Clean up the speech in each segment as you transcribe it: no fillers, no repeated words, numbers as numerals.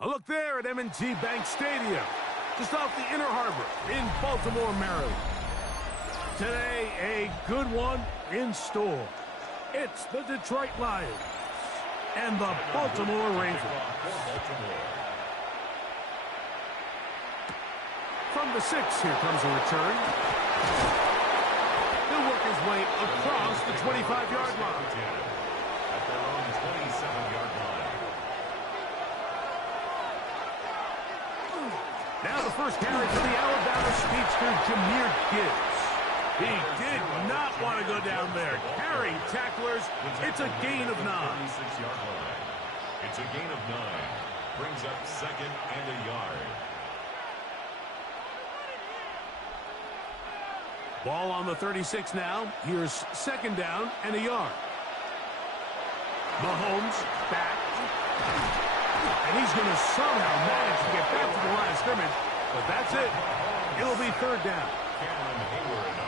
A look there at M&T Bank Stadium, just off the Inner Harbor in Baltimore, Maryland. Today, a good one in store. It's the Detroit Lions and the Baltimore Ravens. From the 6, here comes a return. He'll work his way across the 25-yard line. At their own 27-yard line. Now the first carry for the Mr. Jahmyr Gibbs. He did not want to go down there. Carrying tacklers, it's a gain of 9. 36-yard line. It's a gain of 9. Brings up 2nd and a yard. Ball on the 36 now. Here's 2nd down and a yard. Mahomes back. And he's going to somehow manage to get back to the line of scrimmage. But that's it. It'll be 3rd down.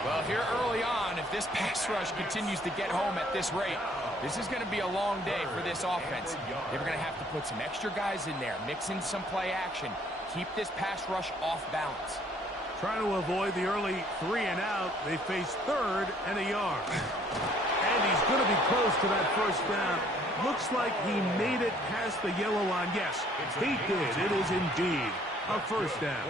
Well, here early on, if this pass rush continues to get home at this rate, this is going to be a long day for this offense. They're going to have to put some extra guys in there, mix in some play action, keep this pass rush off balance. Trying to avoid the early 3 and out, they face 3rd and a yard. And he's going to be close to that 1st down. Looks like he made it past the yellow line. Yes, he did. It is indeed a 1st down.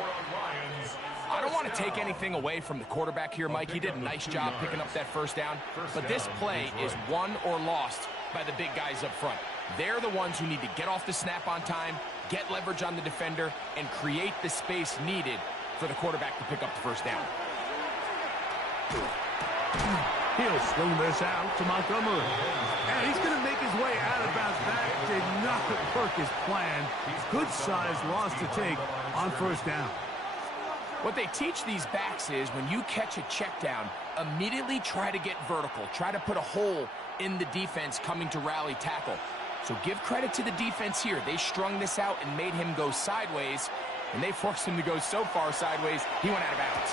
I don't want to take anything away from the quarterback here, Mike. He did a nice job picking up that 1st down. But this play is won or lost by the big guys up front. They're the ones who need to get off the snap on time, get leverage on the defender, and create the space needed for the quarterback to pick up the 1st down. He'll swing this out to Montgomery. And he's going to make his way out of bounds. That did not work as planned. Good size loss to take on 1st down. What they teach these backs is when you catch a check down, immediately try to get vertical. Try to put a hole in the defense coming to rally tackle. So give credit to the defense here. They strung this out and made him go sideways, and they forced him to go so far sideways, he went out of bounds.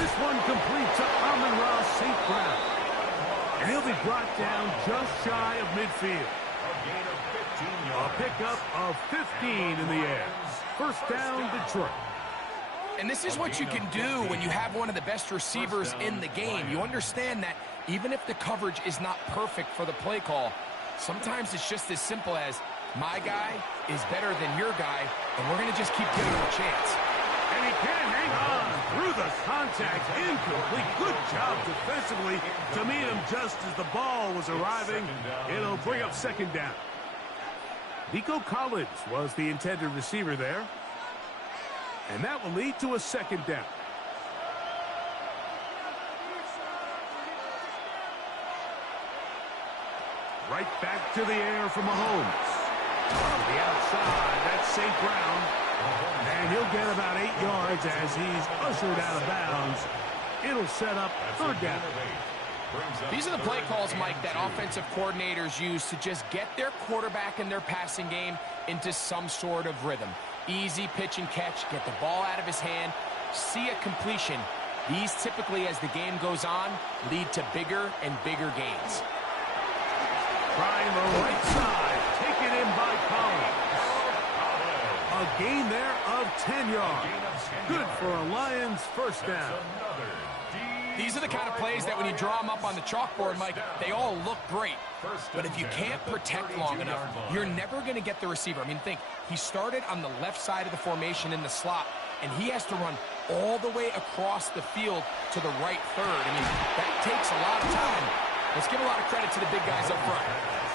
This one complete to Amon-Ra St. Brown. And he'll be brought down just shy of midfield. A pickup of 15 in the air. 1st down, Detroit. And this is what you can do when you have one of the best receivers in the game. You understand that even if the coverage is not perfect for the play call, sometimes it's just as simple as, my guy is better than your guy, and we're going to just keep giving him a chance. And he can't hang on through the contact. Incomplete. Good job defensively to meet him just as the ball was arriving. It'll bring up 2nd down. Nico Collins was the intended receiver there. And that will lead to a 2nd down. Right back to the air for Mahomes. On the outside, that's St. Brown. And he'll get about 8 yards as he's ushered out of bounds. It'll set up 3rd down. These are the play calls, Mike, that offensive coordinators use to just get their quarterback and their passing game into some sort of rhythm. Easy pitch and catch, get the ball out of his hand, see a completion. These typically, as the game goes on, lead to bigger and bigger gains. Trying the right side, taken in by Collins. A gain there of 10 yards. Good for a Lions 1st down. These are the kind of plays that when you draw them up on the chalkboard, Mike, they all look great. But if you can't protect long enough, you're never going to get the receiver. I mean, think, he started on the left side of the formation in the slot, and he has to run all the way across the field to the right 3rd. I mean, that takes a lot of time. Let's give a lot of credit to the big guys up front.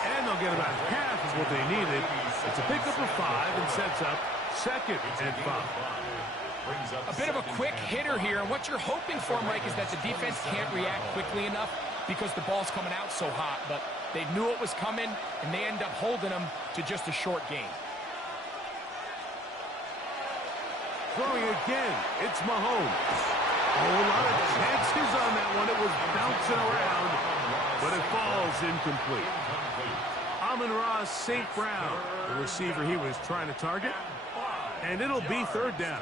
And they'll get about half of what they needed. It's a pickup of 5 and sets up 2nd and 5. A bit of a quick hitter here, and what you're hoping for, Mike, is that the defense can't react quickly enough because the ball's coming out so hot, but they knew it was coming, and they end up holding them to just a short gain. Throwing again, it's Mahomes. A lot of chances on that one. It was bouncing around, but it falls incomplete. Amon-Ra St. Brown, the receiver he was trying to target, and it'll be 3rd down.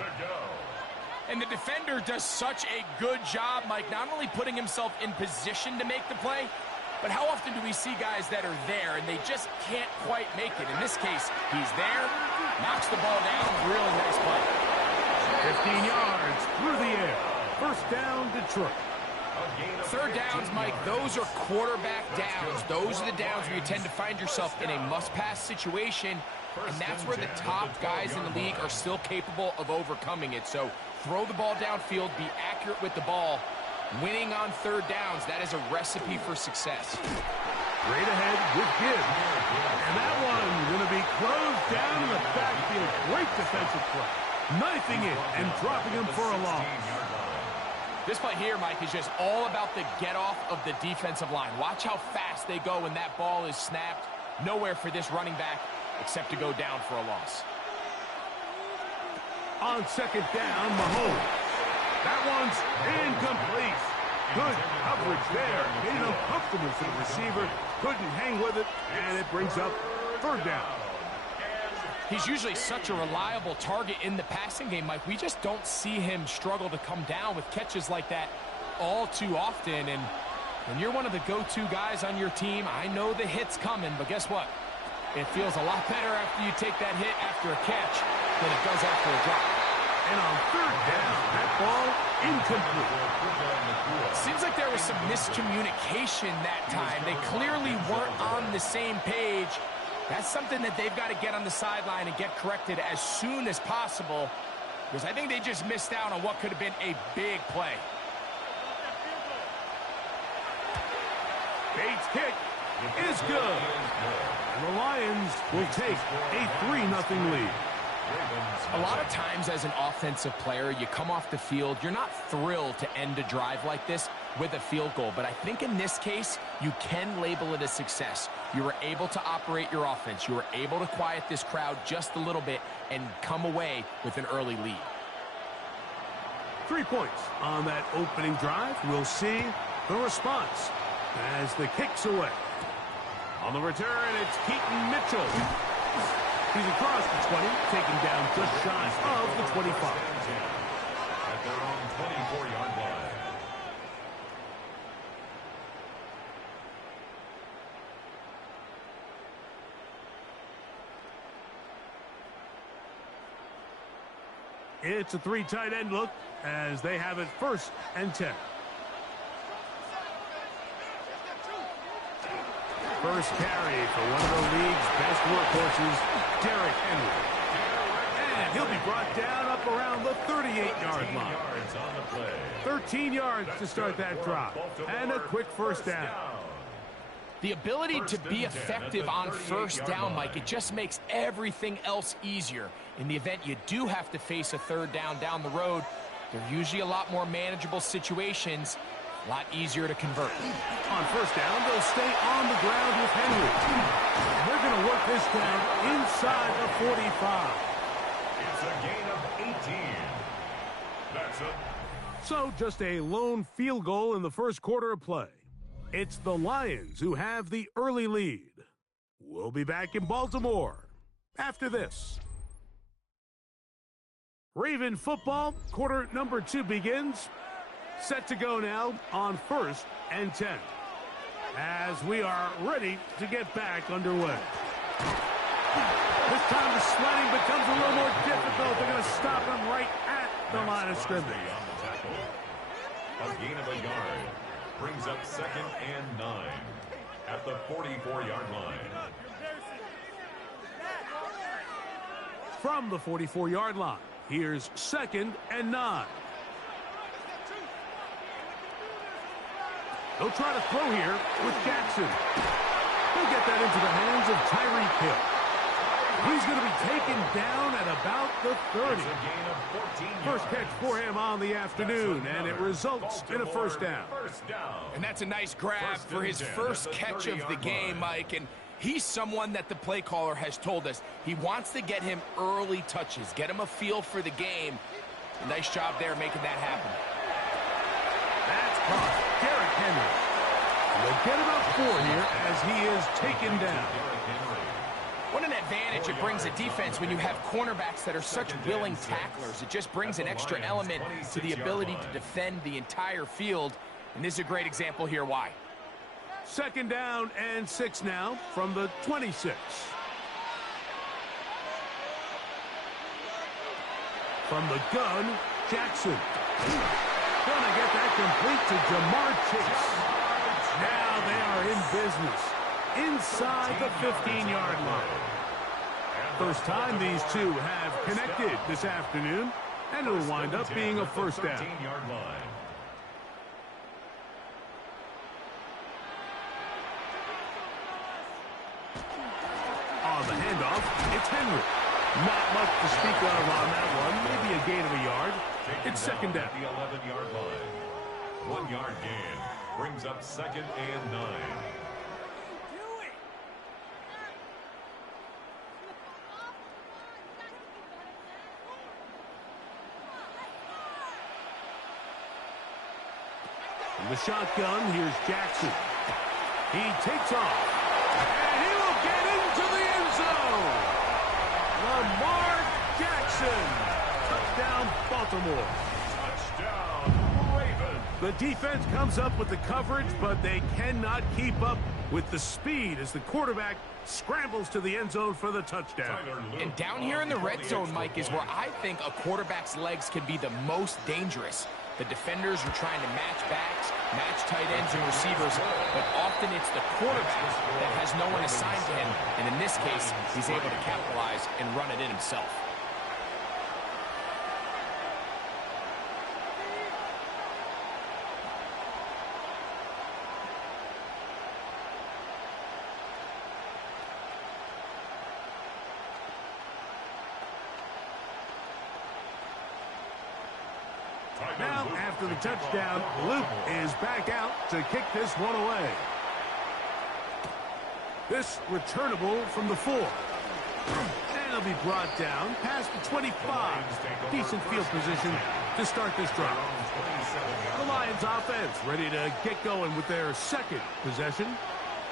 And the defender does such a good job, Mike, not only putting himself in position to make the play, but how often do we see guys that are there and they just can't quite make it? In this case, he's there, knocks the ball down, really nice play. 15 yards through the air. 1st down, Detroit. 3rd downs, Mike, those are quarterback downs. Those are the downs where you tend to find yourself in a must-pass situation, and that's where the top guys in the league are still capable of overcoming it. So throw the ball downfield, be accurate with the ball. Winning on 3rd downs, that is a recipe for success. Straight ahead with Gibbs. And that one going to be closed down in the backfield. Great defensive play. Knifing it and dropping him for a loss. This play here, Mike, is just all about the get-off of the defensive line. Watch how fast they go when that ball is snapped. Nowhere for this running back except to go down for a loss. On second down, Mahomes. That one's incomplete. Good coverage there. Made it uncomfortable for the receiver. Couldn't hang with it, and it brings up third down. He's usually such a reliable target in the passing game, Mike. We just don't see him struggle to come down with catches like that all too often. And when you're one of the go-to guys on your team, I know the hit's coming, but guess what? It feels a lot better after you take that hit after a catch than it does after a drop. And on third down, that ball incomplete. Seems like there was some miscommunication that time. They clearly weren't on the same page. That's something that they've got to get on the sideline and get corrected as soon as possible, because I think they just missed out on what could have been a big play. Bates' kick is good. And the Lions will take a 3-0 lead. A lot of times as an offensive player, you come off the field, you're not thrilled to end a drive like this with a field goal. But I think in this case, you can label it a success. You were able to operate your offense. You were able to quiet this crowd just a little bit and come away with an early lead. 3 points on that opening drive. We'll see the response as the kick's away. On the return, it's Keaton Mitchell. He's across the 20, taken down just shy of the 25. At their own 24-yard line. It's a 3 tight end look as they have it 1st and 10. First carry for one of the league's best workhorses, Derrick Henry. And he'll be brought down up around the 38-yard line. 13 yards to start that drop. And a quick first down. The ability to be effective on first down, Mike, it just makes everything else easier. In the event you do have to face a third down the road, they're usually a lot more manageable situations. A lot easier to convert. On first down, they'll stay on the ground with Henry. They're going to work this down inside the 45. It's a gain of 18. That's it. So just a lone field goal in the first quarter of play. It's the Lions who have the early lead. We'll be back in Baltimore after this. Raven football, quarter number 2 begins. Set to go now on 1st and 10. As we are ready to get back underway. This time the sledding becomes a little more difficult. They're going to stop him right at the line of scrimmage. A gain of a yard brings up 2nd and 9 at the 44-yard line. From the 44-yard line, here's 2nd and 9. They'll try to throw here with Jackson. He'll get that into the hands of Tyreek Hill. He's going to be taken down at about the 30. First catch for him on the afternoon, and it results in a first down. And that's a nice grab for his first catch of the game, Mike. And he's someone that the play caller has told us he wants to get him early touches, get him a feel for the game. Nice job there making that happen. That's caught. Derrick Henry. They'll get about 4 here as he is taken down. What an advantage it brings a defense when you have cornerbacks that are such willing tacklers. It just brings an extra element to the ability to defend the entire field. And this is a great example here why. 2nd down and 6 now from the 26. From the gun, Jackson. Gonna get that complete to Jamar Chase. Now they are in business inside the 15-yard line. First time these two have connected this afternoon, and it'll wind up being a first down. On the handoff, it's Henry. Not much to speak of on that one. Maybe a gain of a yard. It's 2nd down. The 11-yard line. 1 yard gain. Brings up 2nd and 9. In the shotgun, here's Jackson. He takes off. And he will get into the end zone. Lamar Jackson. Touchdown, Baltimore. Touchdown, Ravens. The defense comes up with the coverage, but they cannot keep up with the speed as the quarterback scrambles to the end zone for the touchdown. And down here in the red zone, Mike, is where I think a quarterback's legs can be the most dangerous. The defenders are trying to match backs, match tight ends and receivers, but often it's the quarterback that has no one assigned to him. And in this case, he's able to capitalize and run it in himself. Now, after the touchdown, Luke is back out to kick this one away. This returnable from the 4. And he'll be brought down past the 25. Decent field position to start this drive. The Lions offense ready to get going with their second possession.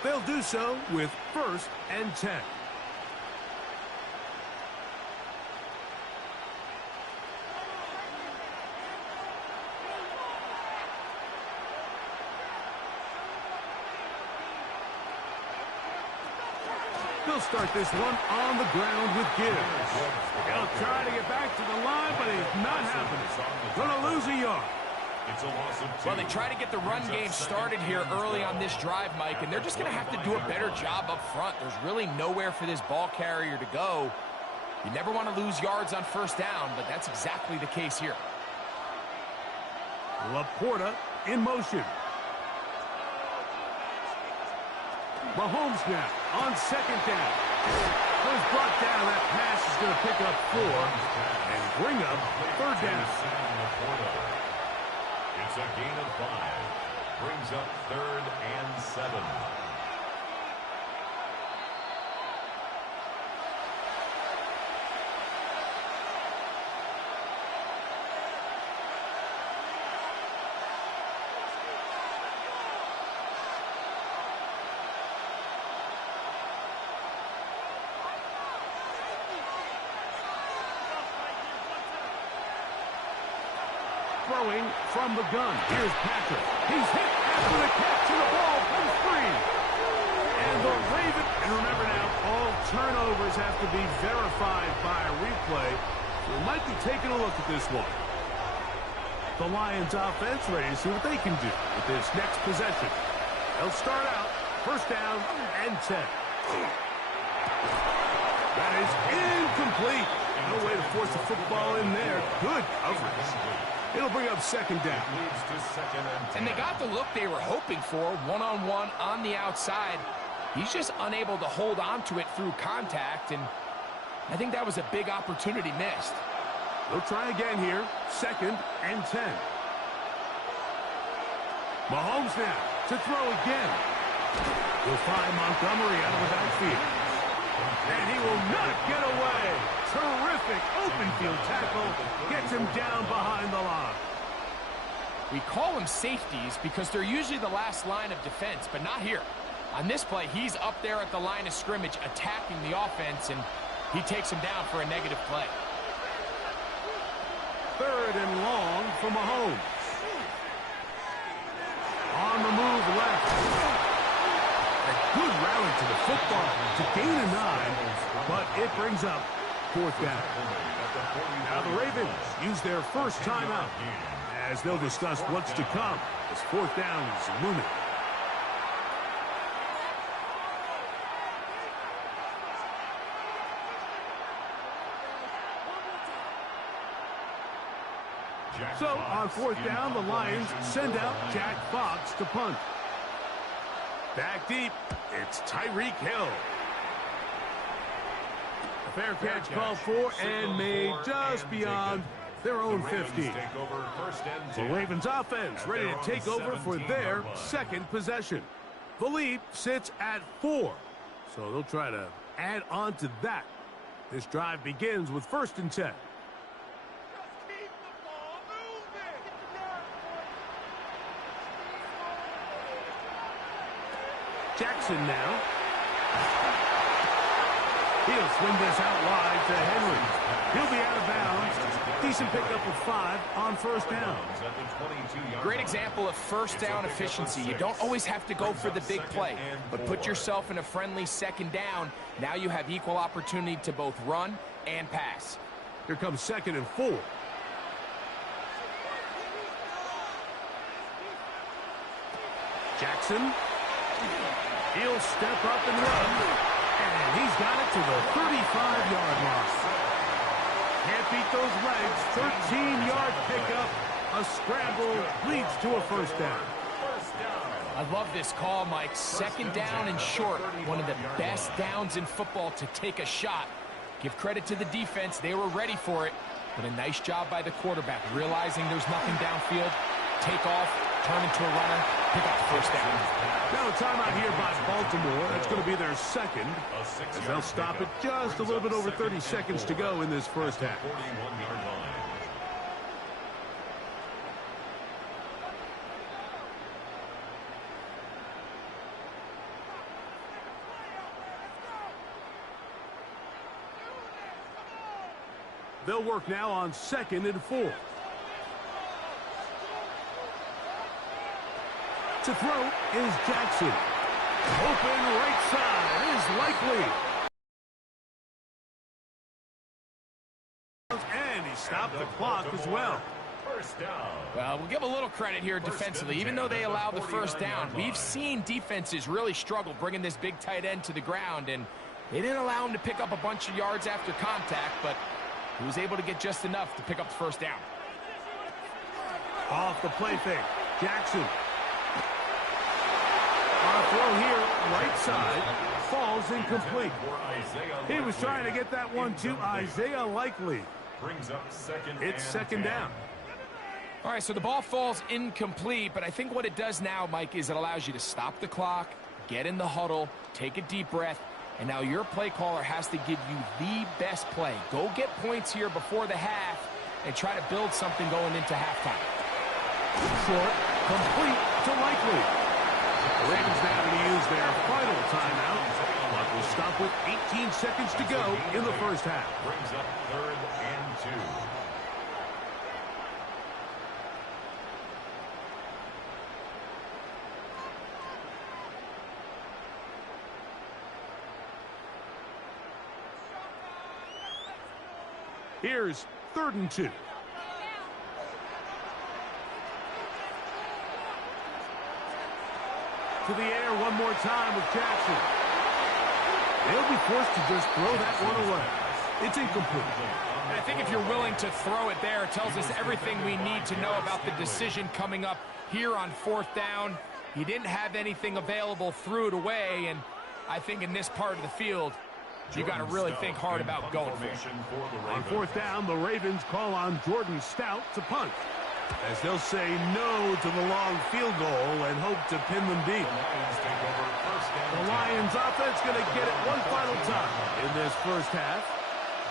They'll do so with 1st and 10. He'll start this one on the ground with Gibbs. He'll try to get back to the line, but it's not happening. Going to lose a yard. It's a loss of 2. Well, they try to get the run game started here early on this drive, Mike, and they're just going to have to do a better job up front. There's really nowhere for this ball carrier to go. You never want to lose yards on 1st down, but that's exactly the case here. Laporta in motion. Mahomes now on 2nd down. Was brought down. That pass is going to pick up 4 and bring up 3rd down. It's a gain of 5. Brings up 3rd and 7. Throwing from the gun. Here's Patrick. He's hit after the catch, and the ball comes free. And the Ravens, and remember now, all turnovers have to be verified by a replay. So we might be taking a look at this one. The Lions offense ready to see what they can do with this next possession. They'll start out 1st down and 10. That is incomplete. No way to force the football in there. Good coverage. It'll bring up 2nd down. And they got the look they were hoping for, one-on-one on the outside. He's just unable to hold on to it through contact, and I think that was a big opportunity missed. They'll try again here, 2nd and 10. Mahomes now to throw again. He'll find Montgomery out of the backfield. And he will not get away. Terrific open field tackle. Gets him down behind the line. We call them safeties because they're usually the last line of defense, but not here. On this play, he's up there at the line of scrimmage attacking the offense, and he takes him down for a negative play. 3rd and long for Mahomes. On the move left. A good rally to the football to gain a 9, but it brings up 4th down. Now the Ravens use their first timeout as they'll discuss what's to come as 4th down is looming. So on 4th down, the Lions send out Jack Fox to punt. Back deep, it's Tyreek Hill. A fair catch called for and made just beyond their own 15. Take over first and The 10. Ravens offense ready to take over for their second possession. The lead sits at 4, so they'll try to add on to that. This drive begins with first and 10. Jackson now. He'll swing this out wide to Henry. He'll be out of bounds. Decent pickup of 5 on first down. Great example of first down efficiency. You don't always have to go for the big play, but put yourself in a friendly second down. Now you have equal opportunity to both run and pass. Here comes second and 4. Jackson. He'll step up and run. And he's got it to the 35-yard line. Can't beat those legs. 13-yard pickup. A scramble leads to a first down. I love this call, Mike. Second down and short. One of the best downs in football to take a shot. Give credit to the defense. They were ready for it. But a nice job by the quarterback, realizing there's nothing downfield. Take off, turn into a runner, pick up the first down. Now a timeout here by Baltimore. That's going to be their second. As they'll stop it just a little bit over 30 seconds to go in this first half. 41-yard line. They'll work now on second and 4. To throw is Jackson. Open right side is Likely. And he stopped the clock as well. First down. Well, we'll give a little credit here defensively. Even though they allowed the first down, we've seen defenses really struggle bringing this big tight end to the ground, and they didn't allow him to pick up a bunch of yards after contact, but he was able to get just enough to pick up the first down. Off the play fake. Jackson. On a throw here, right side, falls incomplete. He was trying to get that one to Isaiah Likely. Brings up second. It's second down. All right, so the ball falls incomplete, but I think what it does now, Mike, is it allows you to stop the clock, get in the huddle, take a deep breath, and now your play caller has to give you the best play. Go get points here before the half and try to build something going into halftime. Short, complete to Likely. The Ravens now going to use their final timeout. Clock will stop with 18 seconds to go in the first half. Brings up third and 2. Here's third and 2. To the air one more time with Jackson. They'll be forced to just throw that one away. It's incomplete. I think if you're willing to throw it there, it tells us everything we need to know about the decision coming up here on fourth down. He didn't have anything available, threw it away, and I think in this part of the field, you got to really think hard about going for it. On fourth down, the Ravens call on Jordan Stout to punt, as they'll say no to the long field goal and hope to pin them deep. The Lions offense going to get it one final time in this first half.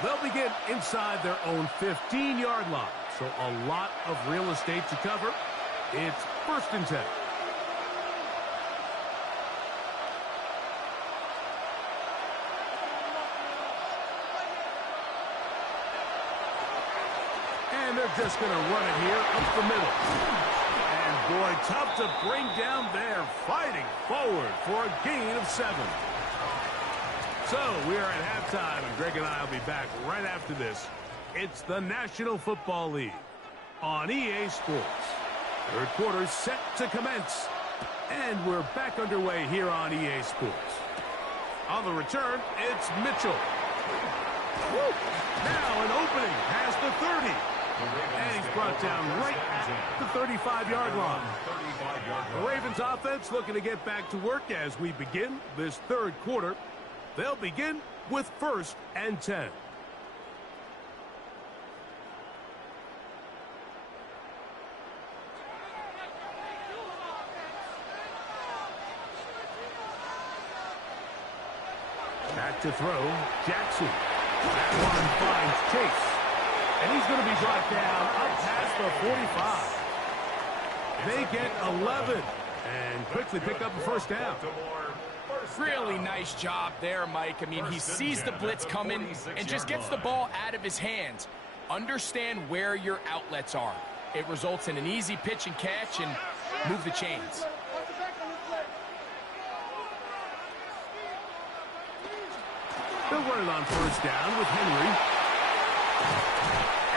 They'll begin inside their own 15-yard line, so a lot of real estate to cover. It's first and 10. And they're just going to run it here up the middle. And boy, tough to bring down there, fighting forward for a gain of 7. So we are at halftime, and Greg and I will be back right after this. It's the National Football League on EA Sports. Third quarter set to commence. And we're back underway here on EA Sports. On the return, it's Mitchell. Woo! Now an opening past the 30. And he's brought down right at the 35-yard line. The Ravens offense looking to get back to work as we begin this third quarter. They'll begin with first and 10. to throw. Jackson. That one finds Chase. And he's going to be brought down up past the 45. They get 11 and quickly pick up a first down. Really nice job there, Mike. I mean, he sees the blitz coming and just gets the ball out of his hands. Understand where your outlets are. It results in an easy pitch and catch and move the chains. They'll run it on first down with Henry.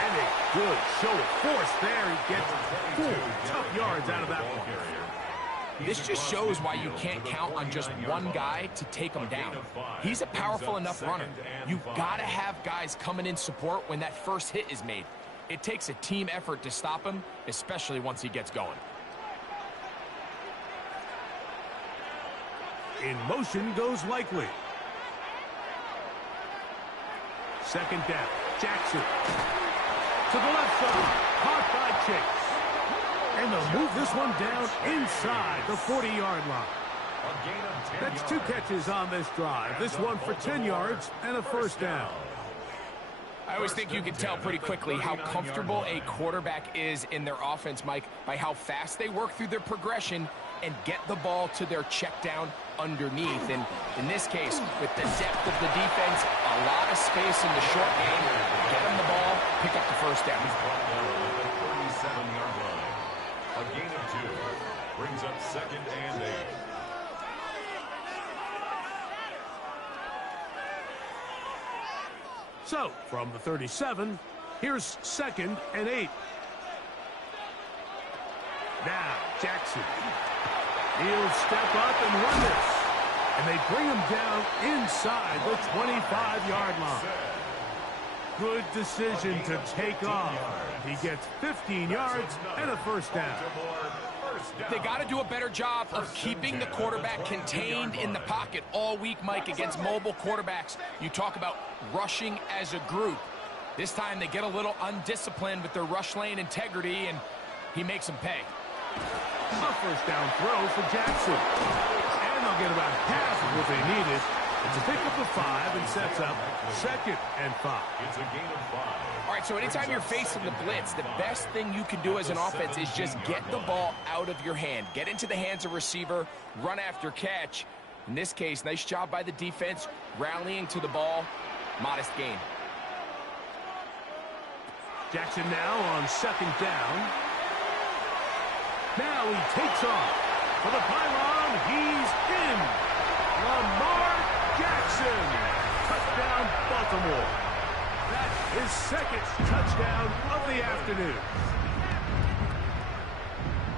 And a good show of force there. He gets 4 tough yards out of that one. This just shows why you can't count on just one guy to take him down. He's a powerful enough runner. You've got to have guys coming in support when that first hit is made. It takes a team effort to stop him, especially once he gets going. In motion goes Likely. Second down. Jackson. To the left side. Caught by Chase. And they'll move this one down inside the 40-yard line. That's 2 catches on this drive. This one for 10 yards and a first down. I always think you can tell pretty quickly how comfortable a quarterback is in their offense, Mike, by how fast they work through their progression and get the ball to their check down underneath. And in this case, with the depth of the defense, a lot of space in the short game, get them the ball, pick up the first down. 37-yard line. A gain of 2 brings up 2nd and 8. So, from the 37, here's 2nd and 8. Now, Jackson. He'll step up and run this. And they bring him down inside the 25-yard line. Good decision to take off. He gets 15 yards and a first down. They got to do a better job of keeping the quarterback contained in the pocket all week, Mike, against mobile quarterbacks. You talk about rushing as a group. This time they get a little undisciplined with their rush lane integrity, and he makes them pay. A first down throw for Jackson. And they'll get about half of what they needed. It's a pickup of 5 and sets up 2nd and 5. It's a gain of 5. All right, so anytime you're facing the blitz, the best thing you can do as an offense is just get the ball out of your hand. Get into the hands of receiver, run after catch. In this case, nice job by the defense, rallying to the ball. Modest gain. Jackson now on 2nd down. Now he takes off. For the pylon, he's in. Lamar Jackson. Touchdown, Baltimore. That's his 2nd touchdown of the afternoon.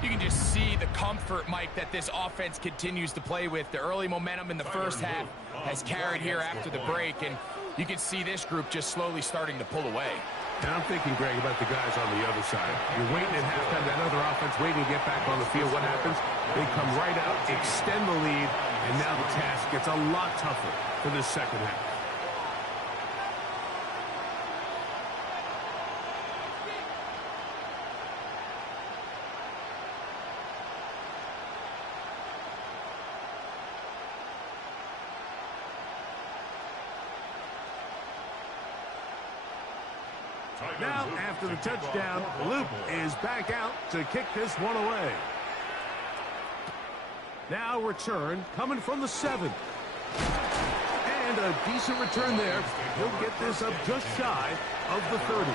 You can just see the comfort, Mike, that this offense continues to play with. The early momentum in the first half has carried here after the break, and you can see this group just slowly starting to pull away. And I'm thinking, Greg, about the guys on the other side. You're waiting at halftime, that other offense waiting to get back on the field. What happens? They come right out, extend the lead, and now the task gets a lot tougher for this second half. Now, after the touchdown, Luke is back out to kick this one away. Now return coming from the 7. And a decent return there. He'll get this up just shy of the 30.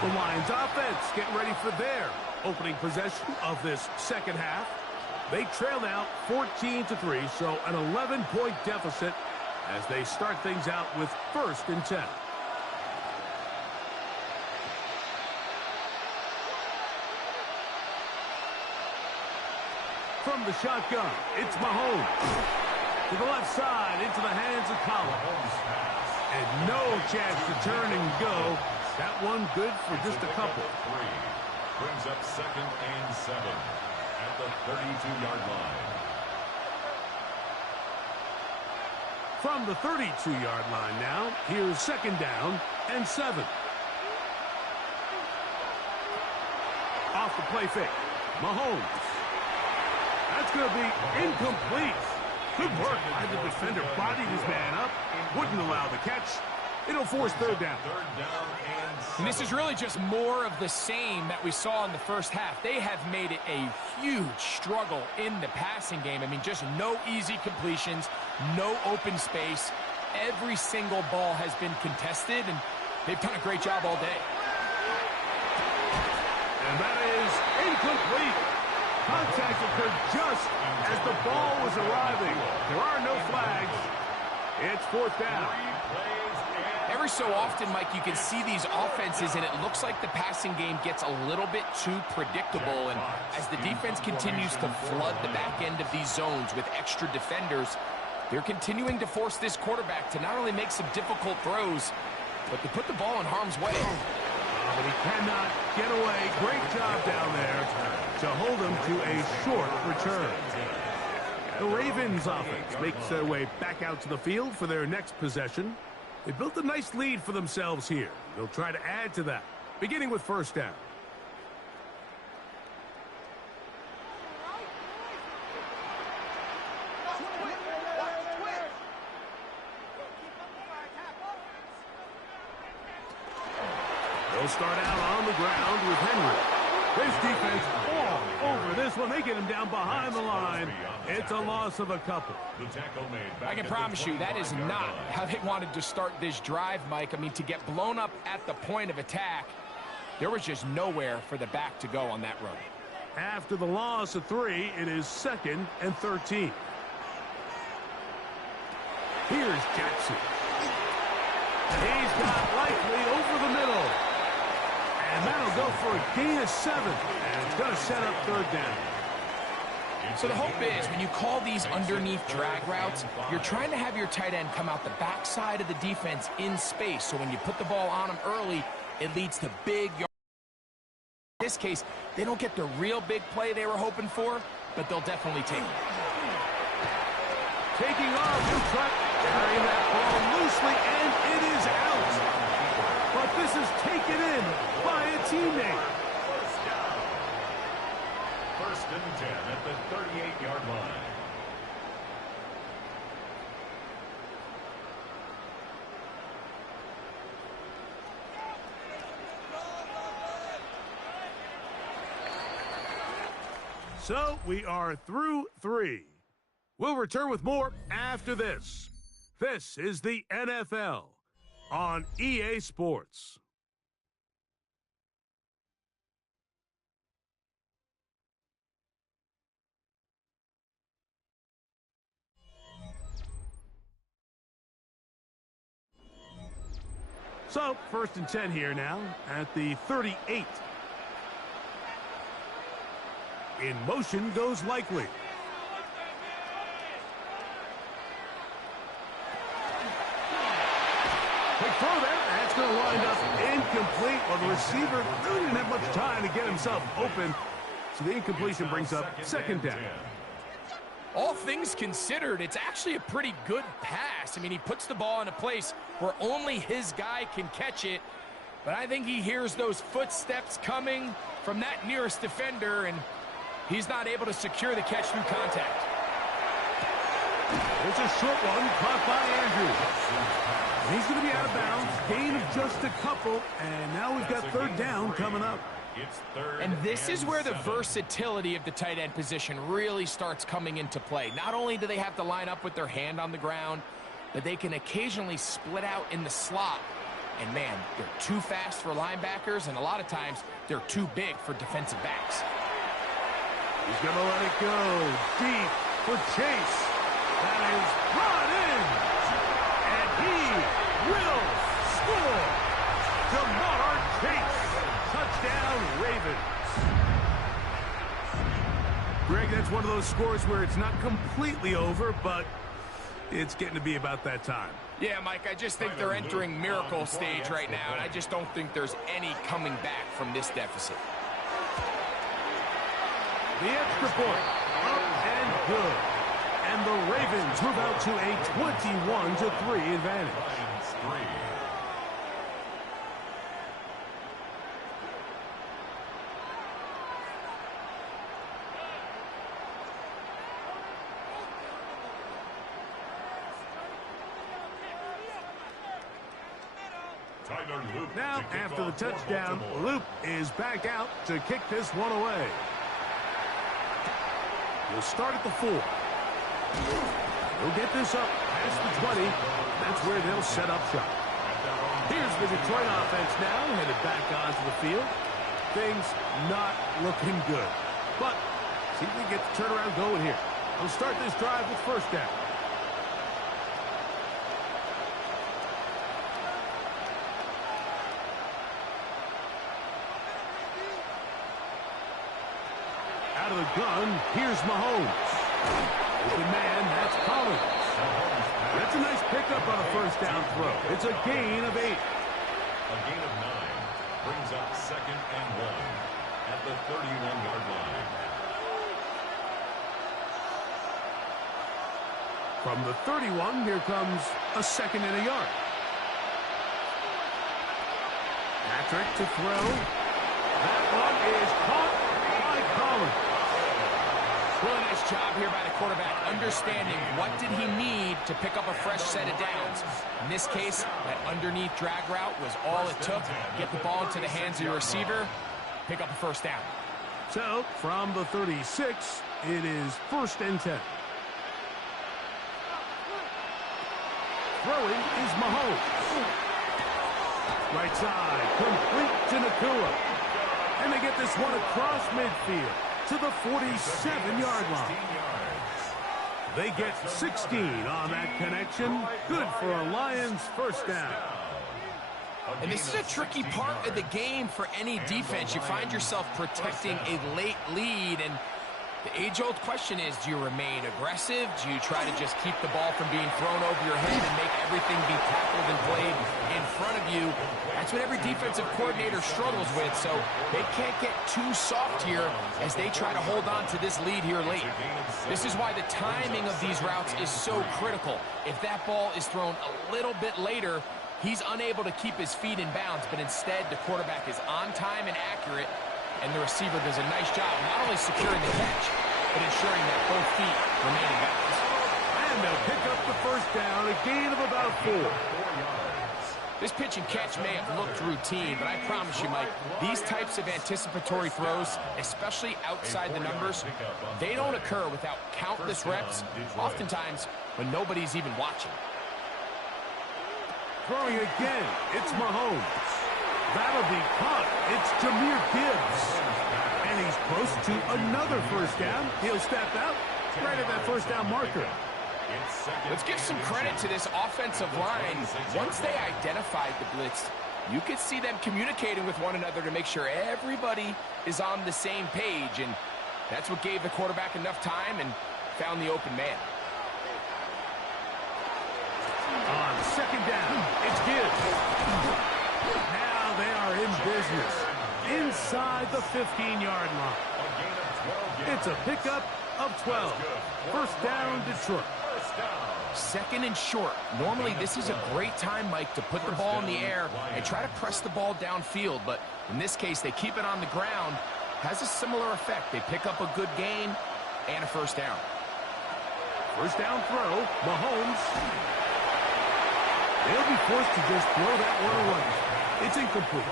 The Lions offense getting ready for their opening possession of this second half. They trail now 14-3, so an 11-point deficit as they start things out with 1st and 10. From the shotgun, it's Mahomes. To the left side, into the hands of Collins. And no chance to turn and go. That one good for just a couple. Brings up 2nd and 7 at the 32-yard line. From the 32-yard line now, here's 2nd down and 7. Off the play fake, Mahomes. That's going to be incomplete. Good work by the defender. Bodied his man up. Wouldn't allow the catch. It'll force third down. And this is really just more of the same that we saw in the first half. They have made it a huge struggle in the passing game. I mean, just no easy completions, no open space. Every single ball has been contested, and they've done a great job all day. And that is incomplete. Contact occurred just as the ball was arriving. There are no flags. It's fourth down. Every so often, Mike, you can see these offenses, and it looks like the passing game gets a little bit too predictable. And as the defense continues to flood the back end of these zones with extra defenders, they're continuing to force this quarterback to not only make some difficult throws, but to put the ball in harm's way. But he cannot get away. Great job down there to hold him to a short return. The Ravens offense makes their way back out to the field for their next possession. They built a nice lead for themselves here. They'll try to add to that, beginning with first down. They'll start out on the ground with Henry. This defense all over this one. They get him down behind the line. It's a loss of a couple. I can promise you that is not how they wanted to start this drive, Mike. I mean, to get blown up at the point of attack, there was just nowhere for the back to go on that run. After the loss of 3, it is 2nd and 13. Here's Jackson. He's got Likely over the middle. And that'll go for a gain of 7. And it's going to set up third down. So the hope is when you call these underneath drag routes, you're trying to have your tight end come out the backside of the defense in space. So when you put the ball on him early, it leads to big yards. In this case, they don't get the real big play they were hoping for, but they'll definitely take it. Taking off, he'll try carrying that ball loosely, and it is out. But this is taken in by a teammate. First and 10 at the 38-yard line. So we are through 3. We'll return with more after this. This is the NFL on EA Sports. So, first and 10 here now at the 38. In motion goes Likely. Quick throw there. That's going to wind up incomplete. Well, the receiver really didn't have much time to get himself open. So the incompletion brings up second down. All things considered, it's actually a pretty good pass. I mean, he puts the ball in a place where only his guy can catch it. But I think he hears those footsteps coming from that nearest defender, and he's not able to secure the catch through contact. It's a short one caught by Andrews. He's going to be out of bounds. Gain of just a couple, and now we've got third down coming up. And this is where the versatility of the tight end position really starts coming into play. Not only do they have to line up with their hand on the ground, but they can occasionally split out in the slot. And man, they're too fast for linebackers, and a lot of times they're too big for defensive backs. He's going to let it go deep for Chase. That is brought in. And he will score. Jamar Chase. Touchdown, Ravens. Greg, that's one of those scores where it's not completely over, but it's getting to be about that time. Yeah, Mike, I just think they're entering miracle stage right now, and I just don't think there's any coming back from this deficit. The extra point, up and good. And the Ravens move out to a 21-3 advantage. Now, after the touchdown, Loop is back out to kick this one away. He'll start at the 4. He'll get this up past the 20. That's where they'll set up shop. Here's the Detroit offense now, headed back onto the field. Things not looking good. But see if we get the turnaround going here. They'll start this drive with first down. Out of the gun, here's Mahomes. Open man, that's Collins. That's a nice pickup on a first down throw. It's a gain of 8. A gain of 9 brings up 2nd and 1 at the 31-yard line. From the 31, here comes a 2nd and a yard. Patrick to throw. That one is caught by Collins. Really nice job here by the quarterback, understanding what did he need to pick up a fresh set of downs. In this case, that underneath drag route was all it took. Get the ball into the hands of your receiver, pick up a first down. So, from the 36, it is 1st and 10. Throwing is Mahomes. Right side, complete to Nakua. And they get this one across midfield to the 47-yard line. They get 16 on that connection. Good for a Lions first down. And this is a tricky part of the game for any defense. You find yourself protecting a late lead, and the age-old question is, do you remain aggressive? Do you try to just keep the ball from being thrown over your head and make everything be tackled and played in front of you? That's what every defensive coordinator struggles with, so they can't get too soft here as they try to hold on to this lead here late. This is why the timing of these routes is so critical. If that ball is thrown a little bit later, he's unable to keep his feet in bounds, but instead the quarterback is on time and accurate, and the receiver does a nice job not only securing the catch, but ensuring that both feet remain in bounds. And they'll pick up the first down, a gain of about 4. This pitch and catch may have looked routine, but I promise you, Mike, these types of anticipatory throws, especially outside the numbers, they don't occur without countless reps, oftentimes when nobody's even watching. Throwing again, it's Mahomes. That'll be caught. It's Jahmyr Gibbs. And he's close to another first down. He'll step out right at that first down marker. Let's give some credit to this offensive line. Once they identified the blitz, you could see them communicating with one another to make sure everybody is on the same page, and that's what gave the quarterback enough time and found the open man. On second down, it's Gibbs. Now they are in business inside the 15-yard line. It's a pickup of 12. First down, Detroit. 2nd and short. Normally, this is a great time, Mike, to put the ball in the air and try to press the ball downfield. But in this case, they keep it on the ground. Has a similar effect. They pick up a good gain and a first down. First down throw, Mahomes. They'll be forced to just throw that one away. It's incomplete.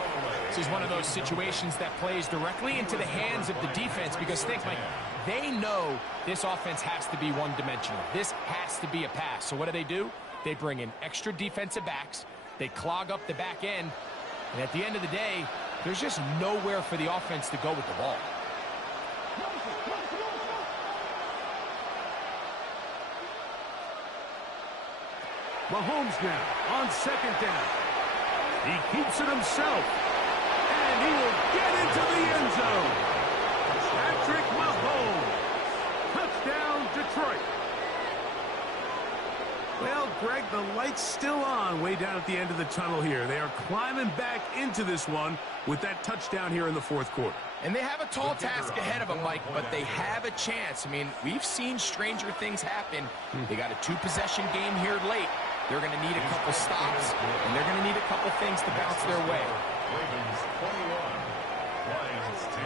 This is one of those situations that plays directly into the hands of the defense because think, Mike, they know this offense has to be one-dimensional. This has to be a pass. So what do? They bring in extra defensive backs. They clog up the back end. And at the end of the day, there's just nowhere for the offense to go with the ball. Mahomes now on second down. He keeps it himself. And he will get into the end zone. Patrick Mahomes. Touchdown, Detroit. Well, Greg, the light's still on way down at the end of the tunnel here. They are climbing back into this one with that touchdown here in the fourth quarter. And they have a tall task ahead of them, Mike, but they have a chance. I mean, we've seen stranger things happen. They got a 2-possession game here late. They're going to need a couple stops, and they're going to need a couple things to bounce their way. Ravens 21, Lions 10.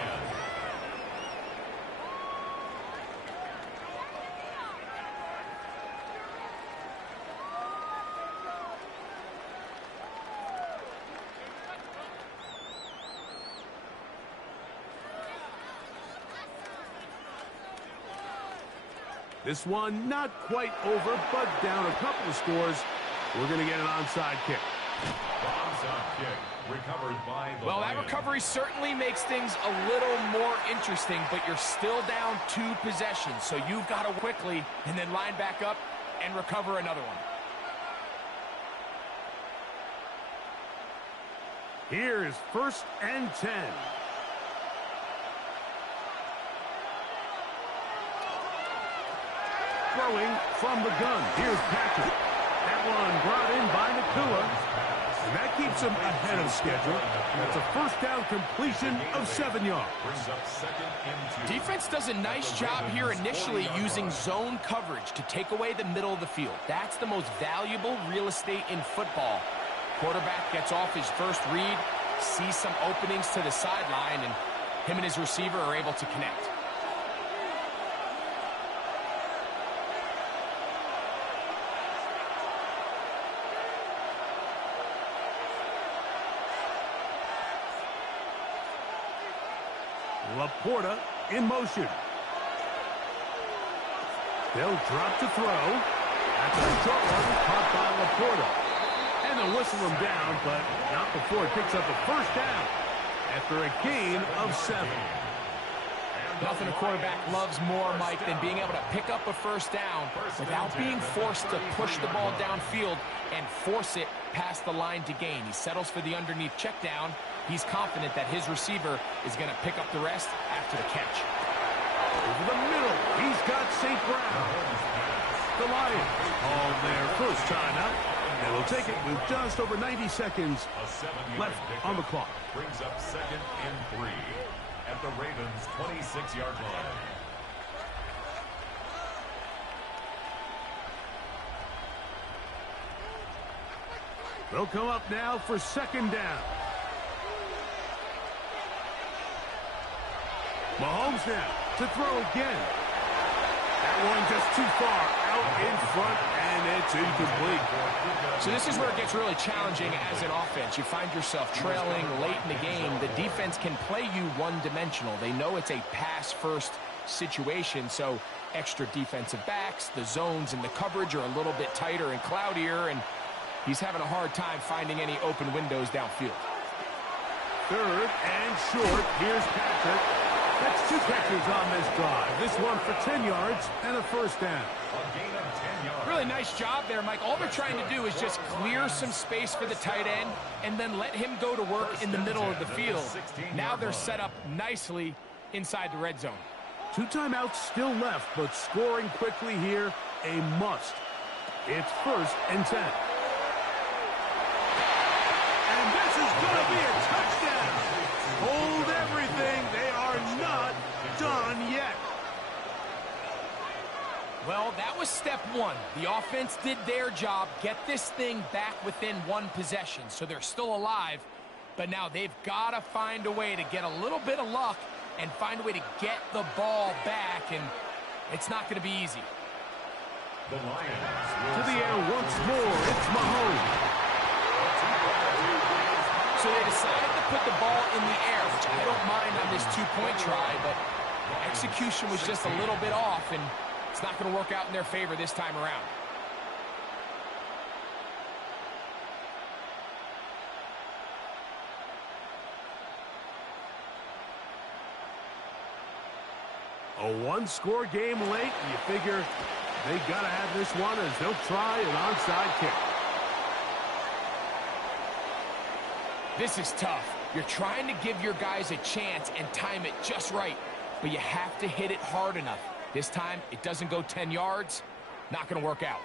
This one not quite over, but down a couple of scores. We're going to get an onside kick. Onside kick recovered by the Well, that Lions. recovery certainly makes things a little more interesting, but you're still down 2 possessions, so you've got to quickly and then line back up and recover another one. Here's 1st and 10. Throwing from the gun. Here's Patrick. That one brought in by Nacua. And that keeps him ahead of schedule. That's a 1st down completion of 7 yards. Brings up 2nd and 2. Defense does a nice job here initially using zone coverage to take away the middle of the field. That's the most valuable real estate in football. Quarterback gets off his first read, sees some openings to the sideline, and him and his receiver are able to connect. Laporta in motion. They'll drop to throw. That's a short one caught by Laporta. And they'll whistle him down, but not before he picks up a 1st down after a gain of 7. Nothing a quarterback loves more, Mike, than being able to pick up a 1st down without being forced to push the ball downfield and force it past the line to gain. He settles for the underneath check down. He's confident that his receiver is going to pick up the rest after the catch. Over the middle, he's got St. Brown. The Lions call their first timeout, and will take it with just over 90 seconds left on the clock. Brings up 2nd and 3 at the Ravens' 26-yard line. They'll come up now for 2nd down. Mahomes now to throw again. That one just too far out in front, and it's incomplete. So this is where it gets really challenging as an offense. You find yourself trailing late in the game. The defense can play you one-dimensional. They know it's a pass-first situation, so extra defensive backs, the zones and the coverage are a little bit tighter and cloudier, and he's having a hard time finding any open windows downfield. 3rd and short. Here's Patrick. That's 2 catches on this drive. This one for 10 yards and a 1st down. A gain of 10 yards. Really nice job there, Mike. All they're trying to do is just clear some space for the tight end and then let him go to work in the middle of the field. Now they're set up nicely inside the red zone. 2 timeouts still left, but scoring quickly here, a must. It's 1st and 10. And this is going to be a touchdown. Hold everything. They are not done yet. Well, that was step 1. The offense did their job, get this thing back within 1 possession, so they're still alive. But now they've got to find a way to get a little bit of luck and find a way to get the ball back, and it's not going to be easy. The Lions To the air once more. It's Mahomes. So they decided to put the ball in the air, which I don't mind on this 2-point try, but execution was just a little bit off, and it's not going to work out in their favor this time around. A 1-score game late, and you figure they got to have this one as they'll try an onside kick. This is tough. You're trying to give your guys a chance and time it just right, but you have to hit it hard enough. This time, it doesn't go 10 yards. Not going to work out.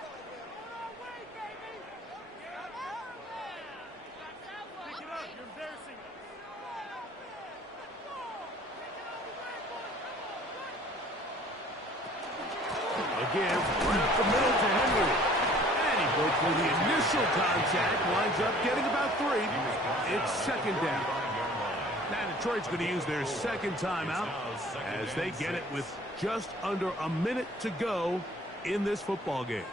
Again, right up the middle to Henry. And he broke through the initial contact, winds up getting about 3. It's 2nd down. Now Detroit's going to use their 2nd timeout as they get it with just under a minute to go in this football game.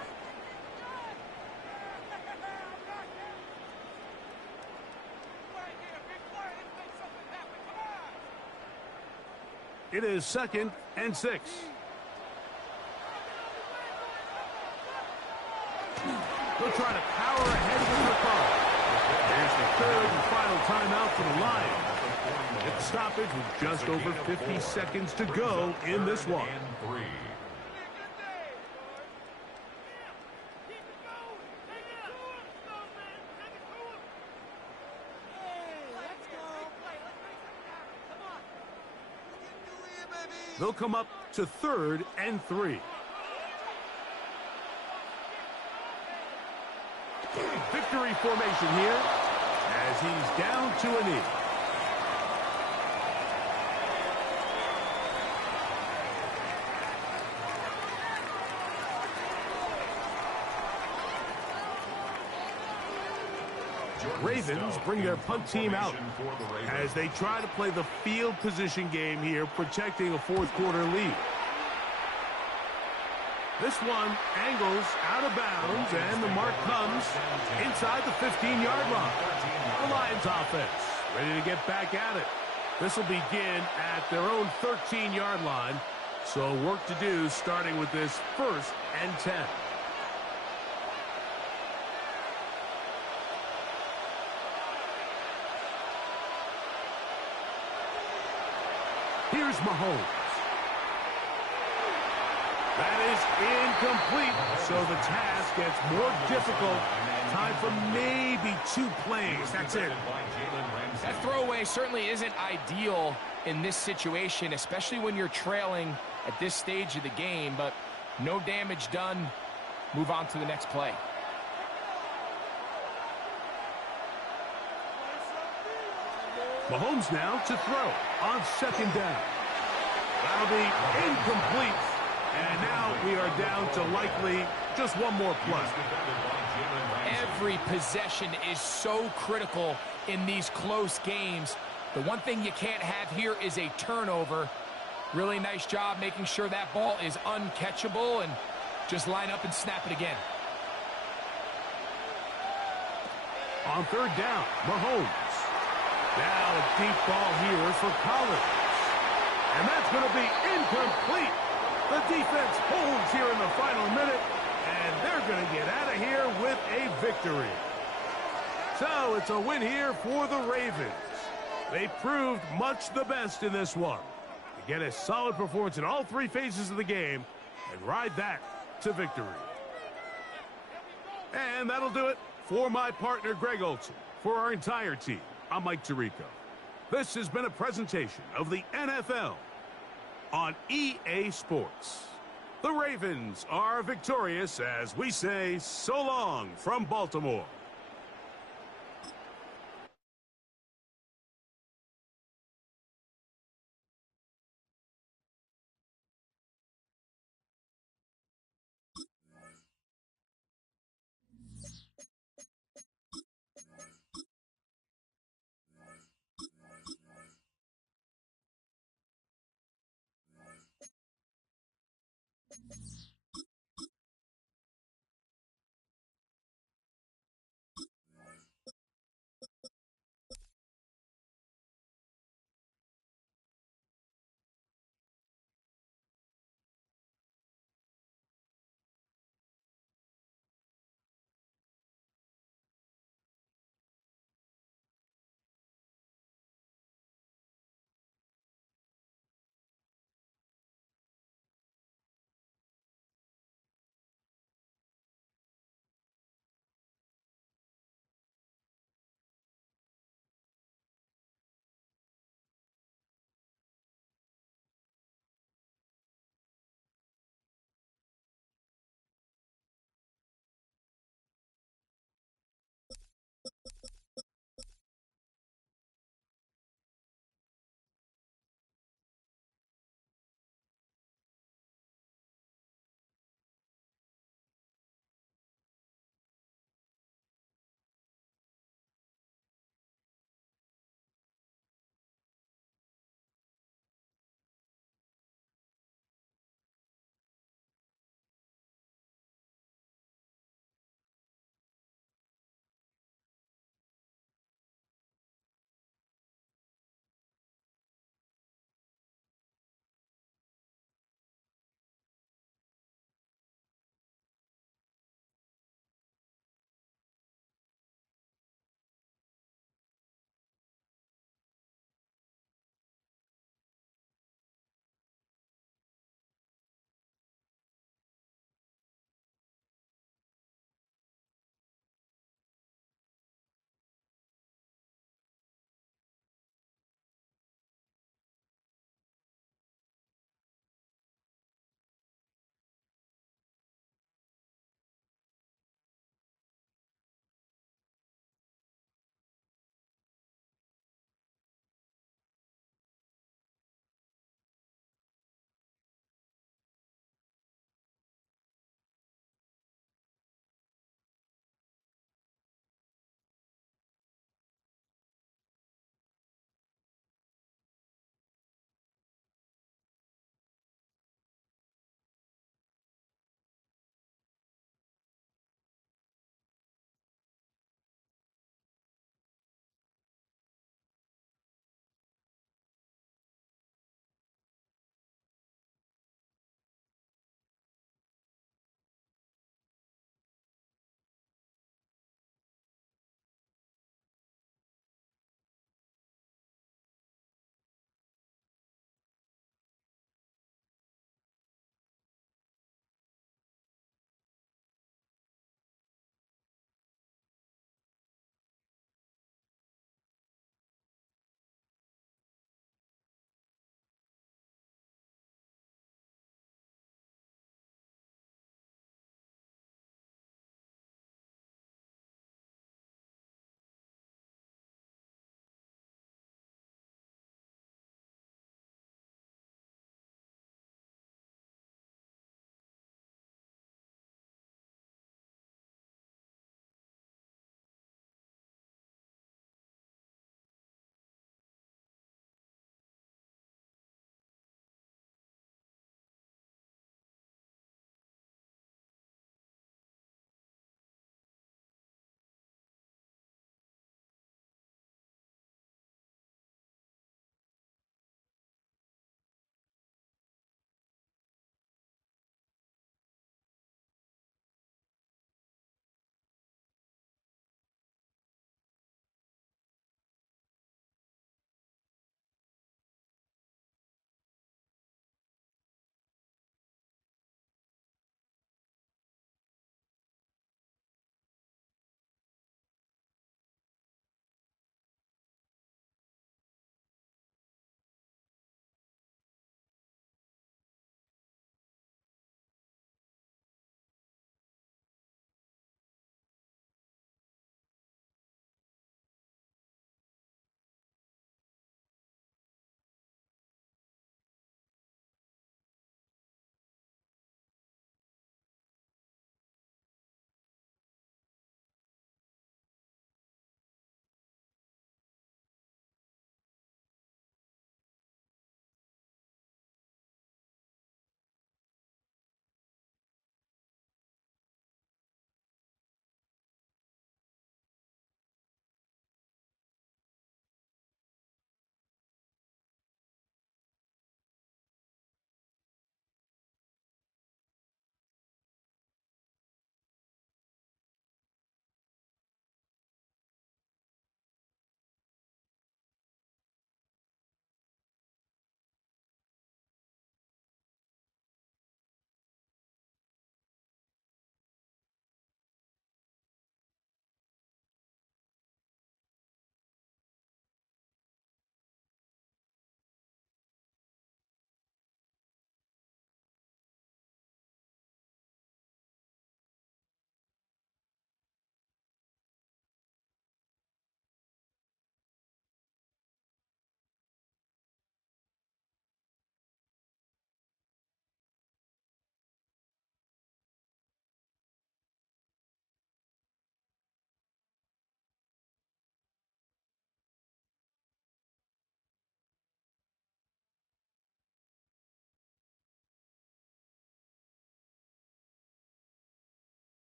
It is 2nd and 6. They'll try to power ahead with the call. Here's the third and final timeout for the Lions. At the stoppage with just over 50 seconds to go in this one. They'll come up to 3rd and 3. Victory formation here as he's down to a knee. Ravens bring their punt team out as they try to play the field position game here, protecting a fourth-quarter lead. This one angles out of bounds, and the mark comes inside the 15-yard line. The Lions offense ready to get back at it. This will begin at their own 13-yard line, so work to do starting with this 1st and 10. Here's Mahomes. That is incomplete, so the task gets more difficult. Time for maybe 2 plays. That's it. That throwaway certainly isn't ideal in this situation, especially when you're trailing at this stage of the game, but no damage done. Move on to the next play. Mahomes now to throw on 2nd down. That'll be incomplete. And now we are down to likely just one more play. Every possession is so critical in these close games. The one thing you can't have here is a turnover. Really nice job making sure that ball is uncatchable, and just line up and snap it again. On 3rd down, Mahomes. Now a deep ball here for Collins. And that's going to be incomplete. The defense holds here in the final minute, and they're going to get out of here with a victory. So it's a win here for the Ravens. They proved much the best in this one. They get a solid performance in all 3 phases of the game and ride that to victory. And that'll do it for my partner, Greg Olson. For our entire team, I'm Mike Tirico. This has been a presentation of the NFL on EA Sports. The Ravens are victorious as we say so long from Baltimore.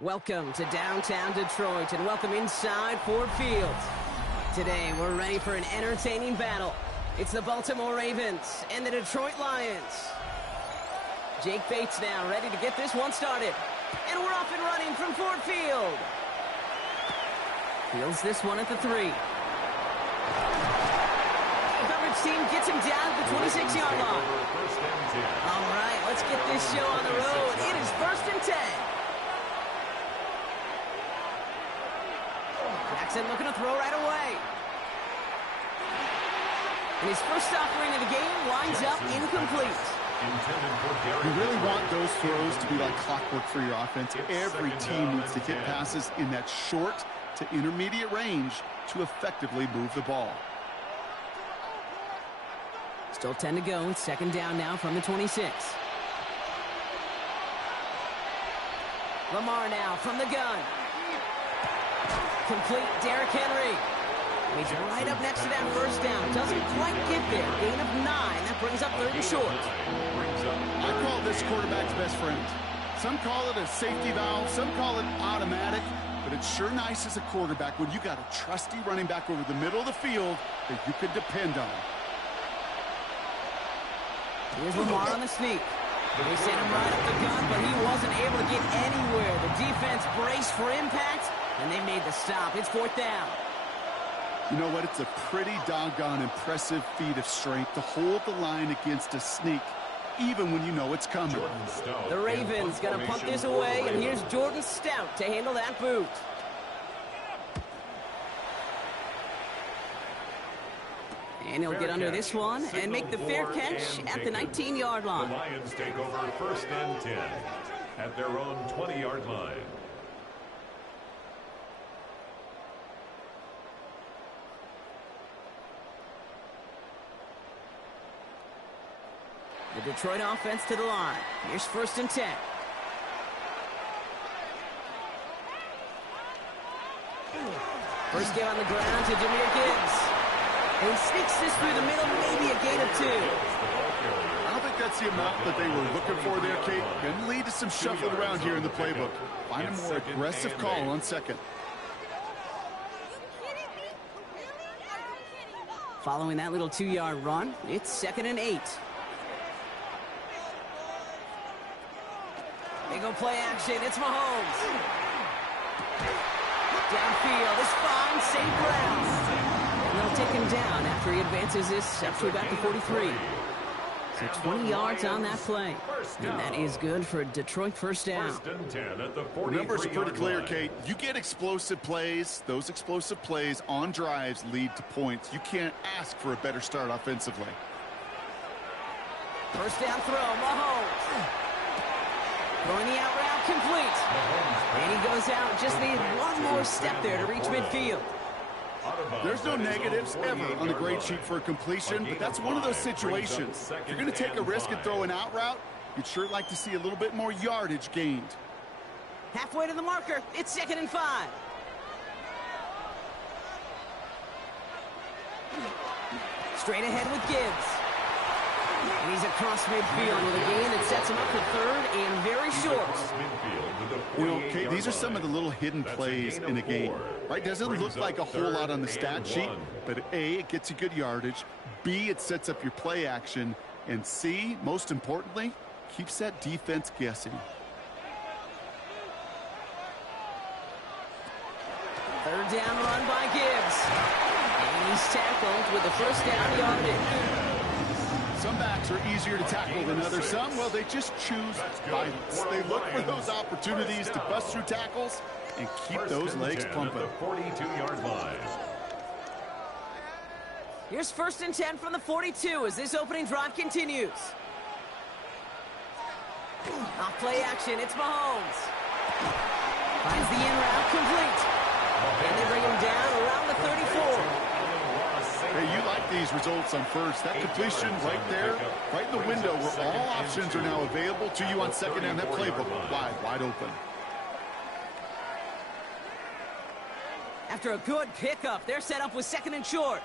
Welcome to downtown Detroit and welcome inside Ford Field. Today we're ready for an entertaining battle. It's the Baltimore Ravens and the Detroit Lions. Jake Bates now ready to get this one started. And we're off and running from Ford Field. Fields this one at the 3. Coverage team gets him down at the 26-yard line. All right, let's get this show on the road. It is 1st and 10. Jackson looking to throw right away. And his first offering of the game lines up incomplete. You really want those throws to be like clockwork for your offense. Every team needs to hit passes in that short to intermediate range to effectively move the ball. Still 10 to go. It's 2nd down now from the 26. Lamar now from the gun. Complete, Derrick Henry. He's right up next to that 1st down. Doesn't quite get there. Gain of 9. That brings up 3rd and short. I call this quarterback's best friend. Some call it a safety valve. Some call it automatic. But it's sure nice as a quarterback when you got a trusty running back over the middle of the field that you can depend on. Here's Lamar on the sneak. They sent him right up the gun, but he wasn't able to get anywhere. The defense braced for impact, and they made the stop. It's 4th down. You know what? It's a pretty doggone impressive feat of strength to hold the line against a sneak, even when you know it's coming. The Ravens going to punt this away, and here's Jordan Stout to handle that boot. And he'll get under this one and make the fair catch at the 19-yard line. The Lions take over 1st and 10 at their own 20-yard line. The Detroit offense to the line. Here's 1st and 10. First game on the ground to Jahmyr Gibbs. And he sneaks this through the middle, maybe a gain of 2. I don't think that's the amount that they were looking for there, Kate. Going to lead to some shuffling around here in the playbook. Find a more aggressive call on 2nd. Following that little 2-yard run, it's 2nd and 8. They go play action. It's Mahomes. Downfield. This fine, safe ground. And they'll take him down after he advances this up to about the 43. So 20 yards on that play. And that is good for a Detroit 1st down. The numbers are pretty clear, Kate. You get explosive plays. Those explosive plays on drives lead to points. You can't ask for a better start offensively. 1st down throw. Mahomes. Throwing the out route complete. And he goes out. Just needed one more step there to reach midfield. There's no negatives ever on the grade sheet for a completion, but that's one of those situations. If you're going to take a risk and throw an out route, you'd sure like to see a little bit more yardage gained. Halfway to the marker. It's 2nd and 5. Straight ahead with Gibbs. And he's across midfield with a gain that sets him up for 3rd and very short. You know, Kate, these are some of the little hidden plays in a game, right? Doesn't look like a whole lot on the stat sheet, but A, it gets you good yardage. B, it sets up your play action. And C, most importantly, keeps that defense guessing. 3rd down run by Gibbs. And he's tackled with the 1st down yardage. Some backs are easier to tackle than others. Some, well, they just choose violence. They look for those opportunities to bust through tackles and keep those legs pumping. 42-yard line. Here's 1st and 10 from the 42 as this opening drive continues. Off play action, it's Mahomes. Finds the in route complete. And they bring him down around the 34. Hey, you like these results on 1st. That completion right there, right in the window where all options are now available to you on 2nd down. That playbook wide open. After a good pickup, they're set up with 2nd and short.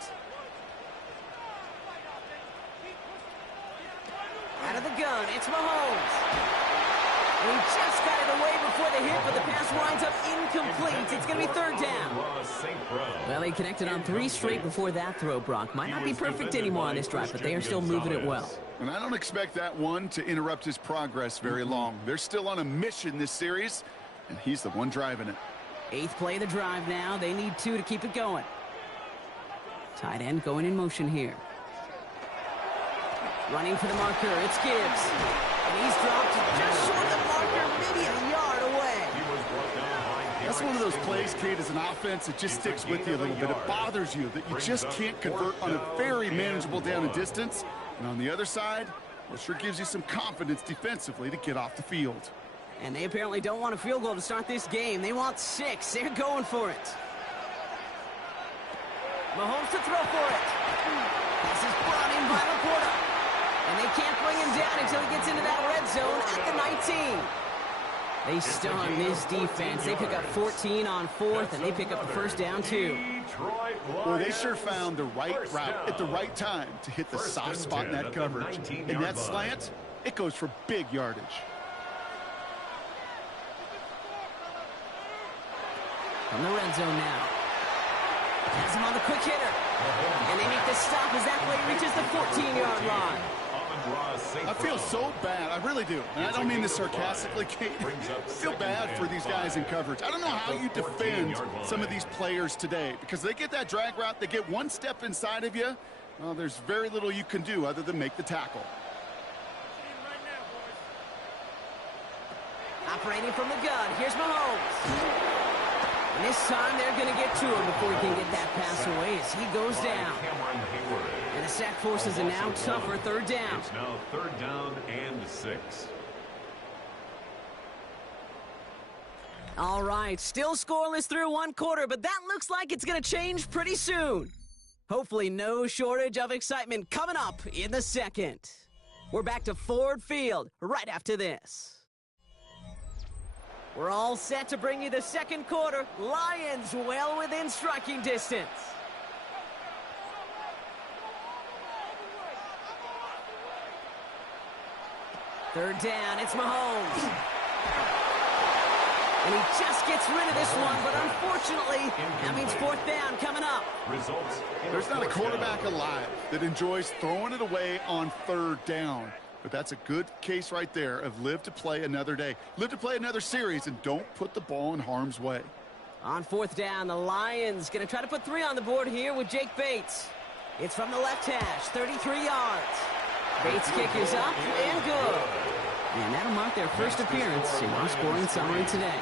Out of the gun, it's Mahomes. And he just got it away before the hit, but the pass winds up incomplete. It's going to be third down. Well, he connected on 3 straight before that throw, Brock. Might not be perfect anymore on this drive, but they are still moving it well. And I don't expect that one to interrupt his progress very long. They're still on a mission this series, and he's the one driving it. 8th play of the drive now. They need 2 to keep it going. Tight end going in motion here. Running for the marker, it's Gibbs. And he's dropped just short of the marker, maybe a yard away. That's one of those plays, Kate, as an offense, it just sticks with you a little bit. It bothers you that you just can't convert on a very manageable down and distance. And on the other side, well, it sure gives you some confidence defensively to get off the field. And they apparently don't want a field goal to start this game. They want 6. They're going for it. Mahomes to throw for it. This is brought in by Laporta. And they can't bring him down until he gets into that red zone at the 19. They stun this defense. They pick up 14 on 4th, and they pick up the first down, too. Well, they sure found the right route at the right time to hit the soft spot in that coverage. And that slant, it goes for big yardage. From the red zone now. Has him on the quick hitter. And they make the stop as that play reaches the 14-yard line. I feel so bad. I really do. And I don't mean this sarcastically, Kate. I feel bad for these guys in coverage. I don't know how you defend some of these players today because they get that drag route, they get one step inside of you. Well, there's very little you can do other than make the tackle. Operating from the gun, here's Mahomes. And this time they're going to get to him before he can get that pass away as he goes down. And the sack forces a now tougher third down. It's now third down and 6. All right, still scoreless through 1 quarter, but that looks like it's going to change pretty soon. Hopefully no shortage of excitement coming up in the second. We're back to Ford Field right after this. We're all set to bring you the second quarter. Lions well within striking distance. Third down, it's Mahomes. And he just gets rid of this one, but unfortunately, that means 4th down coming up. There's not a quarterback alive that enjoys throwing it away on 3rd down. But that's a good case right there of live to play another day. Live to play another series and don't put the ball in harm's way. On 4th down, the Lions going to try to put 3 on the board here with Jake Bates. It's from the left hash, 33 yards. Bates' kick is up and good. And that'll mark their first appearance in our scoring summary today.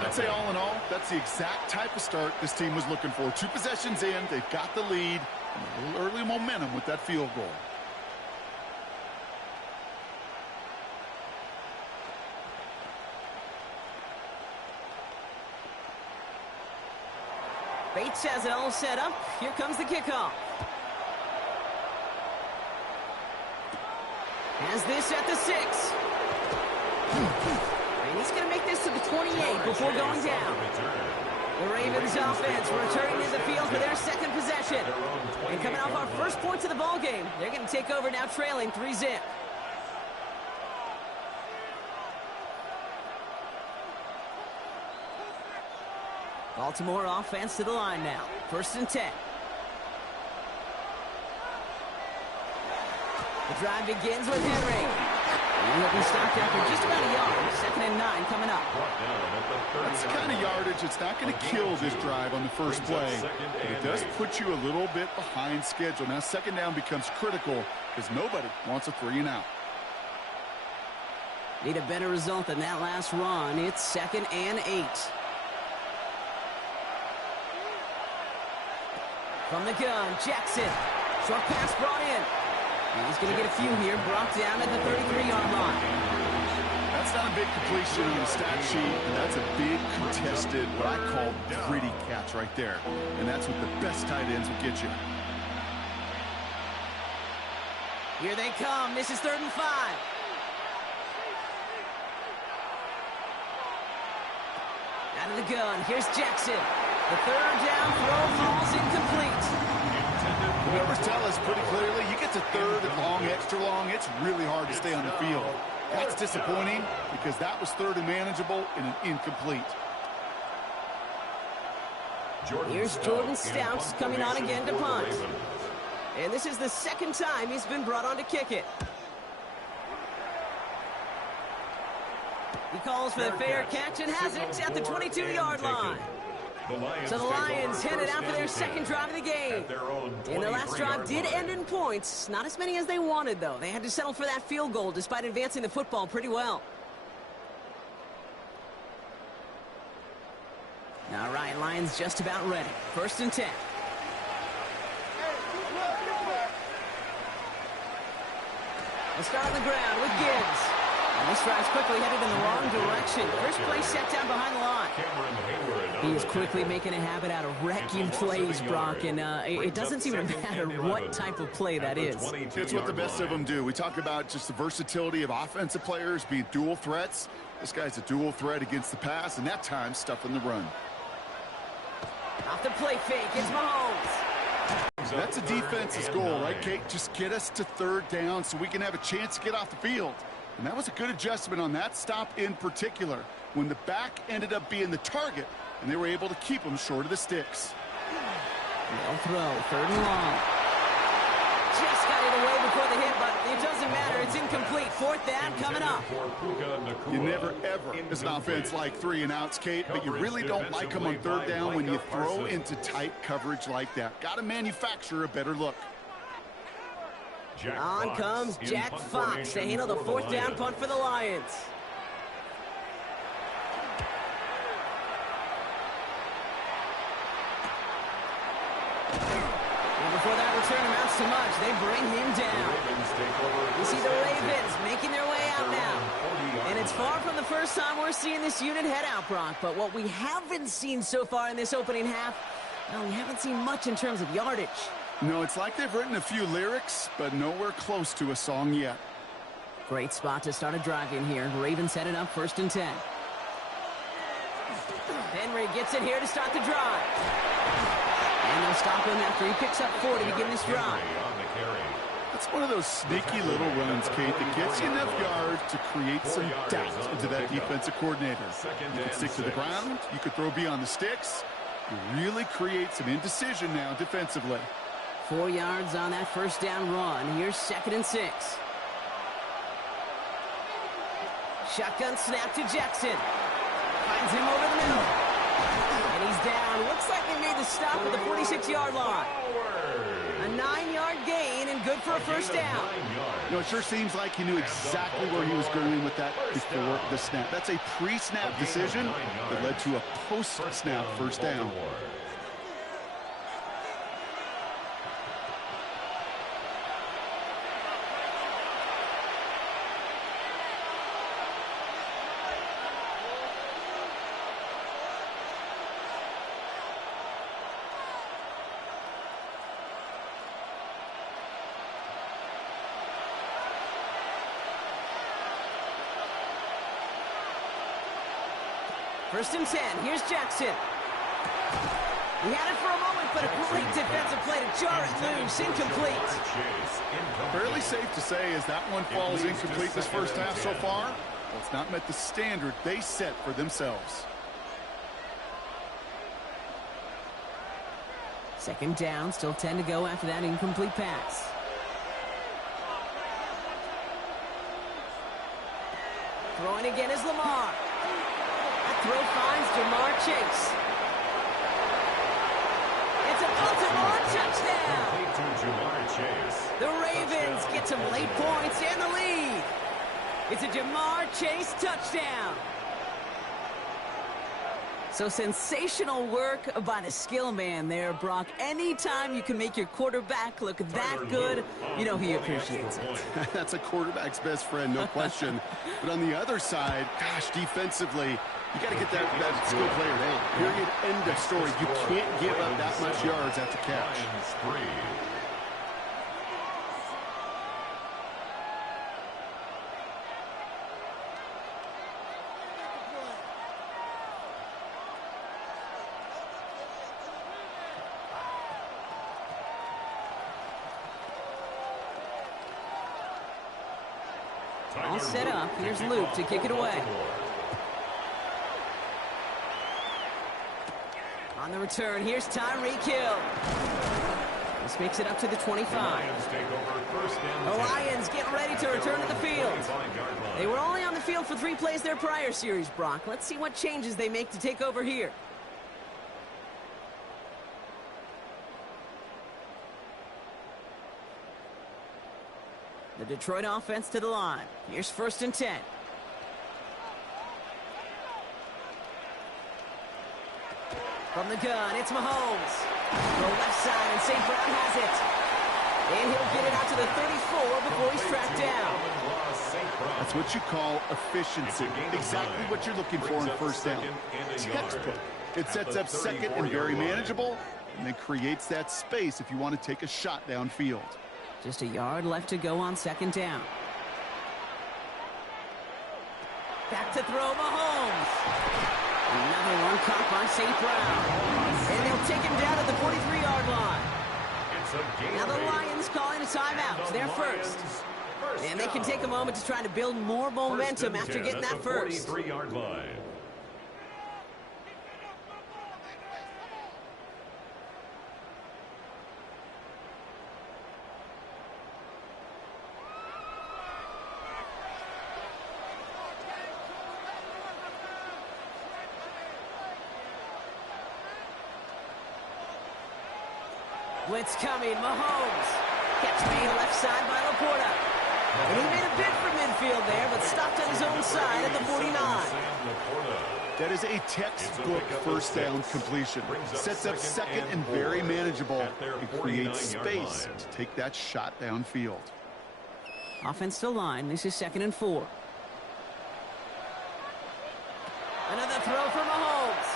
I'd say all in all, that's the exact type of start this team was looking for. 2 possessions in, they've got the lead, and a little early momentum with that field goal. Bates has it all set up. Here comes the kickoff. Has this at the 6. And he's going to make this to the 28 before going down. The Ravens offense returning to the field for their second possession. And coming off our first points of the ball game, they're going to take over now trailing 3-zip. Baltimore offense to the line now. 1st and 10. The drive begins with Henry. And he'll be stopped after just about a yard. 2nd and 9 coming up. That's the kind of yardage that's not going to kill this drive on the first play. But it does put you a little bit behind schedule. Now 2nd down becomes critical because nobody wants a 3 and out. Need a better result than that last run. It's 2nd and 8. From the gun, Jackson. Short pass brought in. And he's going to get a few here, brought down at the 33-yard line. That's not a big completion on the stat sheet, and that's a big contested, what I call gritty catch right there. And that's what the best tight ends will get you. Here they come. This is 3rd and 5. Out of the gun, here's Jackson. The 3rd down throw falls incomplete. The numbers tell us pretty clearly, you get to 3rd and long, extra long, it's really hard to stay on the field. That's disappointing because that was third and manageable and an incomplete. Here's Jordan Stouts coming on again to punt. And this is the second time he's been brought on to kick it. He calls for the fair catch and has it at the 22-yard line. So the Lions headed out for their second drive of the game. And their last drive did end in points. Not as many as they wanted, though. They had to settle for that field goal despite advancing the football pretty well. All right, Lions just about ready. 1st and 10. We'll start on the ground with Gibbs. And this drive's quickly headed in the wrong direction. First play set down behind the line. He is quickly making a habit out of wrecking plays, Brock, and it doesn't seem to matter what type of play that is. It's what the best of them do. We talk about just the versatility of offensive players being dual threats. This guy's a dual threat against the pass, and that time stuffing the run. Off the play fake, it's Mahomes. That's a defense's goal, right, Kate? Just get us to 3rd down so we can have a chance to get off the field. And that was a good adjustment on that stop in particular, when the back ended up being the target, and they were able to keep him short of the sticks. No throw, 3rd and long. Just got it away before the hit, but it doesn't matter. It's incomplete. 4th down coming up. You never, ever, as an offense, like 3-and-outs, Kate, but you really don't like them on 3rd down when you throw into tight coverage like that. Got to manufacture a better look. On comes Jack Fox to handle the 4th down punt for the Lions. And before that return amounts to much, they bring him down. You see the Ravens making their way out now. And it's far from the first time we're seeing this unit head out, Brock. But what we haven't seen so far in this opening half, well, we haven't seen much in terms of yardage. No, it's like they've written a few lyrics, but nowhere close to a song yet. Great spot to start a drive in here. Ravens headed up 1st and 10. Henry gets it here to start the drive. And they'll stop him after he picks up 4 to begin this drive. That's one of those sneaky little runs, Kate, that gets you enough yards to create some doubt into that defensive coordinator. You can stick to the ground. You could throw beyond the sticks. You really create some indecision now defensively. 4 yards on that 1st down run. Here's 2nd and 6. Shotgun snap to Jackson. Finds him over the middle. And he's down. Looks like they made the stop at the 46-yard line. A 9-yard gain and good for a 1st down. No, it sure seems like he knew exactly where he was going with that before the snap. That's a pre-snap decision that led to a post-snap 1st down. First and 10. Here's Jackson. He had it for a moment, but a great defensive play to jar it loose. Incomplete. Fairly safe to say as that one falls incomplete this 1st half so far. Well, it's not met the standard they set for themselves. 2nd down. Still 10 to go after that incomplete pass. Throwing again is Lamar. Throw finds Jamar Chase. It's a Baltimore touchdown. The Ravens get some late points and the lead. It's a Jamar Chase touchdown. So sensational work by the skill man there, Brock. Anytime you can make your quarterback look that good, you know he appreciates it. That's a quarterback's best friend, no question. But on the other side, gosh, defensively, you got to get that skill player down. Period. End of story. You can't give up that much yards after catch. all set up. Here's Luke to kick it away. On the return, here's Tyreek Hill. This makes it up to the 25. The Lions getting ready to return to the field. They were only on the field for 3 plays their prior series, Brock. Let's see what changes they make to take over here. The Detroit offense to the line. Here's 1st and 10. From the gun, it's Mahomes. Go left side, and St. Brown has it. And he'll get it out to the 34 before he's tracked down. That's what you call efficiency. Exactly what you're looking for in 1st down. Textbook. It sets up 2nd and very manageable, and then creates that space if you want to take a shot downfield. Just a yard left to go on 2nd down. Back to throw, Mahomes. Another one caught by St. Brown. And they'll take him down at the 43-yard line. Now the Lions calling a timeout. They're first. And they can take a moment to try to build more momentum after getting that first. 43-yard line. Blitz coming, Mahomes. Catch made left side by Laporta. And he made a bid for midfield there, but stopped on his own side at the 49. That is a textbook 1st down completion. Sets up 2nd and very manageable and creates space to take that shot downfield. Offense to line. This is 2nd and 4. Another throw for Mahomes.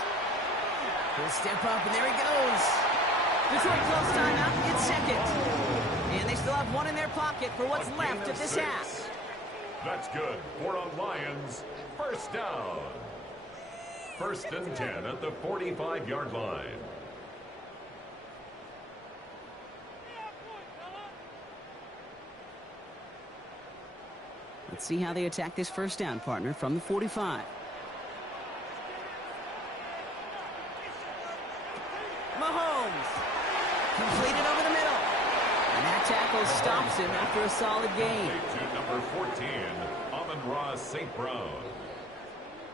He'll step up, and there he goes. Detroit close timeout. It's 2nd. And they still have 1 in their pocket for what's left of this half. That's good for a Lions 1st down. 1st and 10 at the 45-yard line. Let's see how they attack this 1st down, partner, from the 45. Mahomes. Completed over the middle. And that tackle stops him after a solid gain. To number 14, Amon-Ra St. Brown.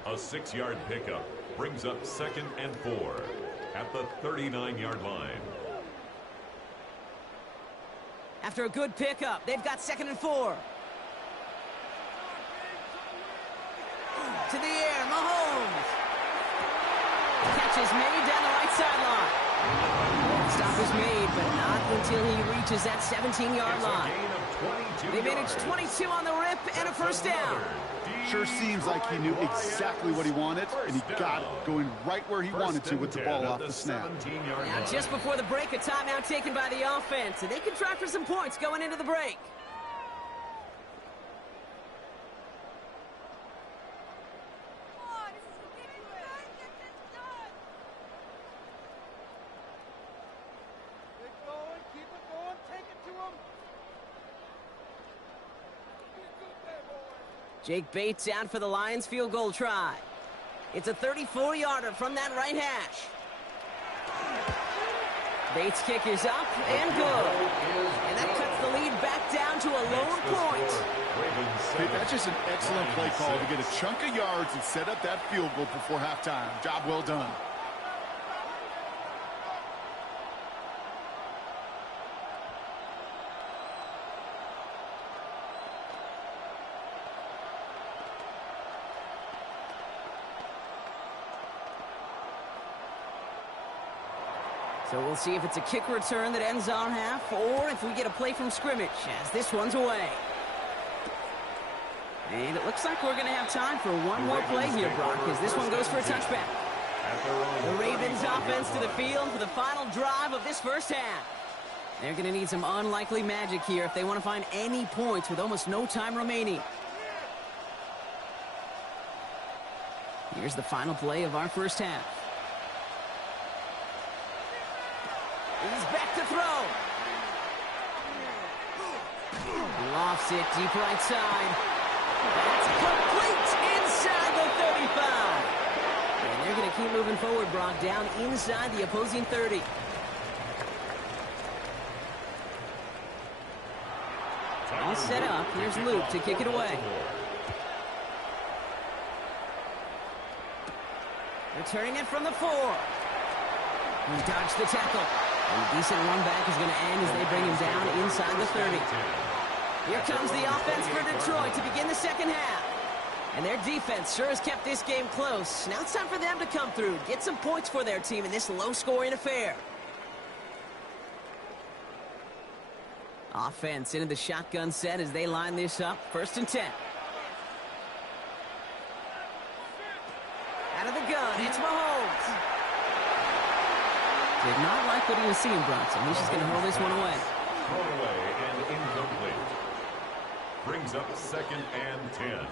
A 6-yard pickup brings up 2nd and 4 at the 39-yard line. After a good pickup, they've got 2nd and 4. To the air, Mahomes. Catch is made down the right sideline. Stop is made, but not until he reaches that 17-yard line. They managed 22 on the rip and a 1st down. Sure seems like he knew exactly what he wanted, and he got it, going right where he wanted to with the ball off the snap. Now, just before the break, a timeout taken by the offense, and they can try for some points going into the break. Jake Bates out for the Lions field goal try. It's a 34-yarder from that right hash. Bates' kick is up and good. And that cuts the lead back down to a lone point. Hey, that's just an excellent play call to get a chunk of yards and set up that field goal before halftime. Job well done. So we'll see if it's a kick return that ends our half, or if we get a play from scrimmage, as this one's away. And it looks like we're going to have time for one more play here, Brock, as this one goes for a touchback. The Ravens offense to the field for the final drive of this 1st half. They're going to need some unlikely magic here if they want to find any points with almost no time remaining. Here's the final play of our 1st half. He's back to throw. Lofts it deep right side. That's complete inside the 35. And they're going to keep moving forward, Brock, down inside the opposing 30. All set up. Here's Luke to kick it away. Returning it from the 4. He dodged the tackle. And a decent run back is going to end as they bring him down inside the 30. Here comes the offense for Detroit to begin the second half. And their defense sure has kept this game close. Now it's time for them to come through, get some points for their team in this low-scoring affair. Offense into the shotgun set as they line this up. 1st and 10. Out of the gun, it's Mahomes. Did not like what he was seeing, Bronson. He's just going to hold this one away. Throw away and incomplete. Brings up 2nd and 10.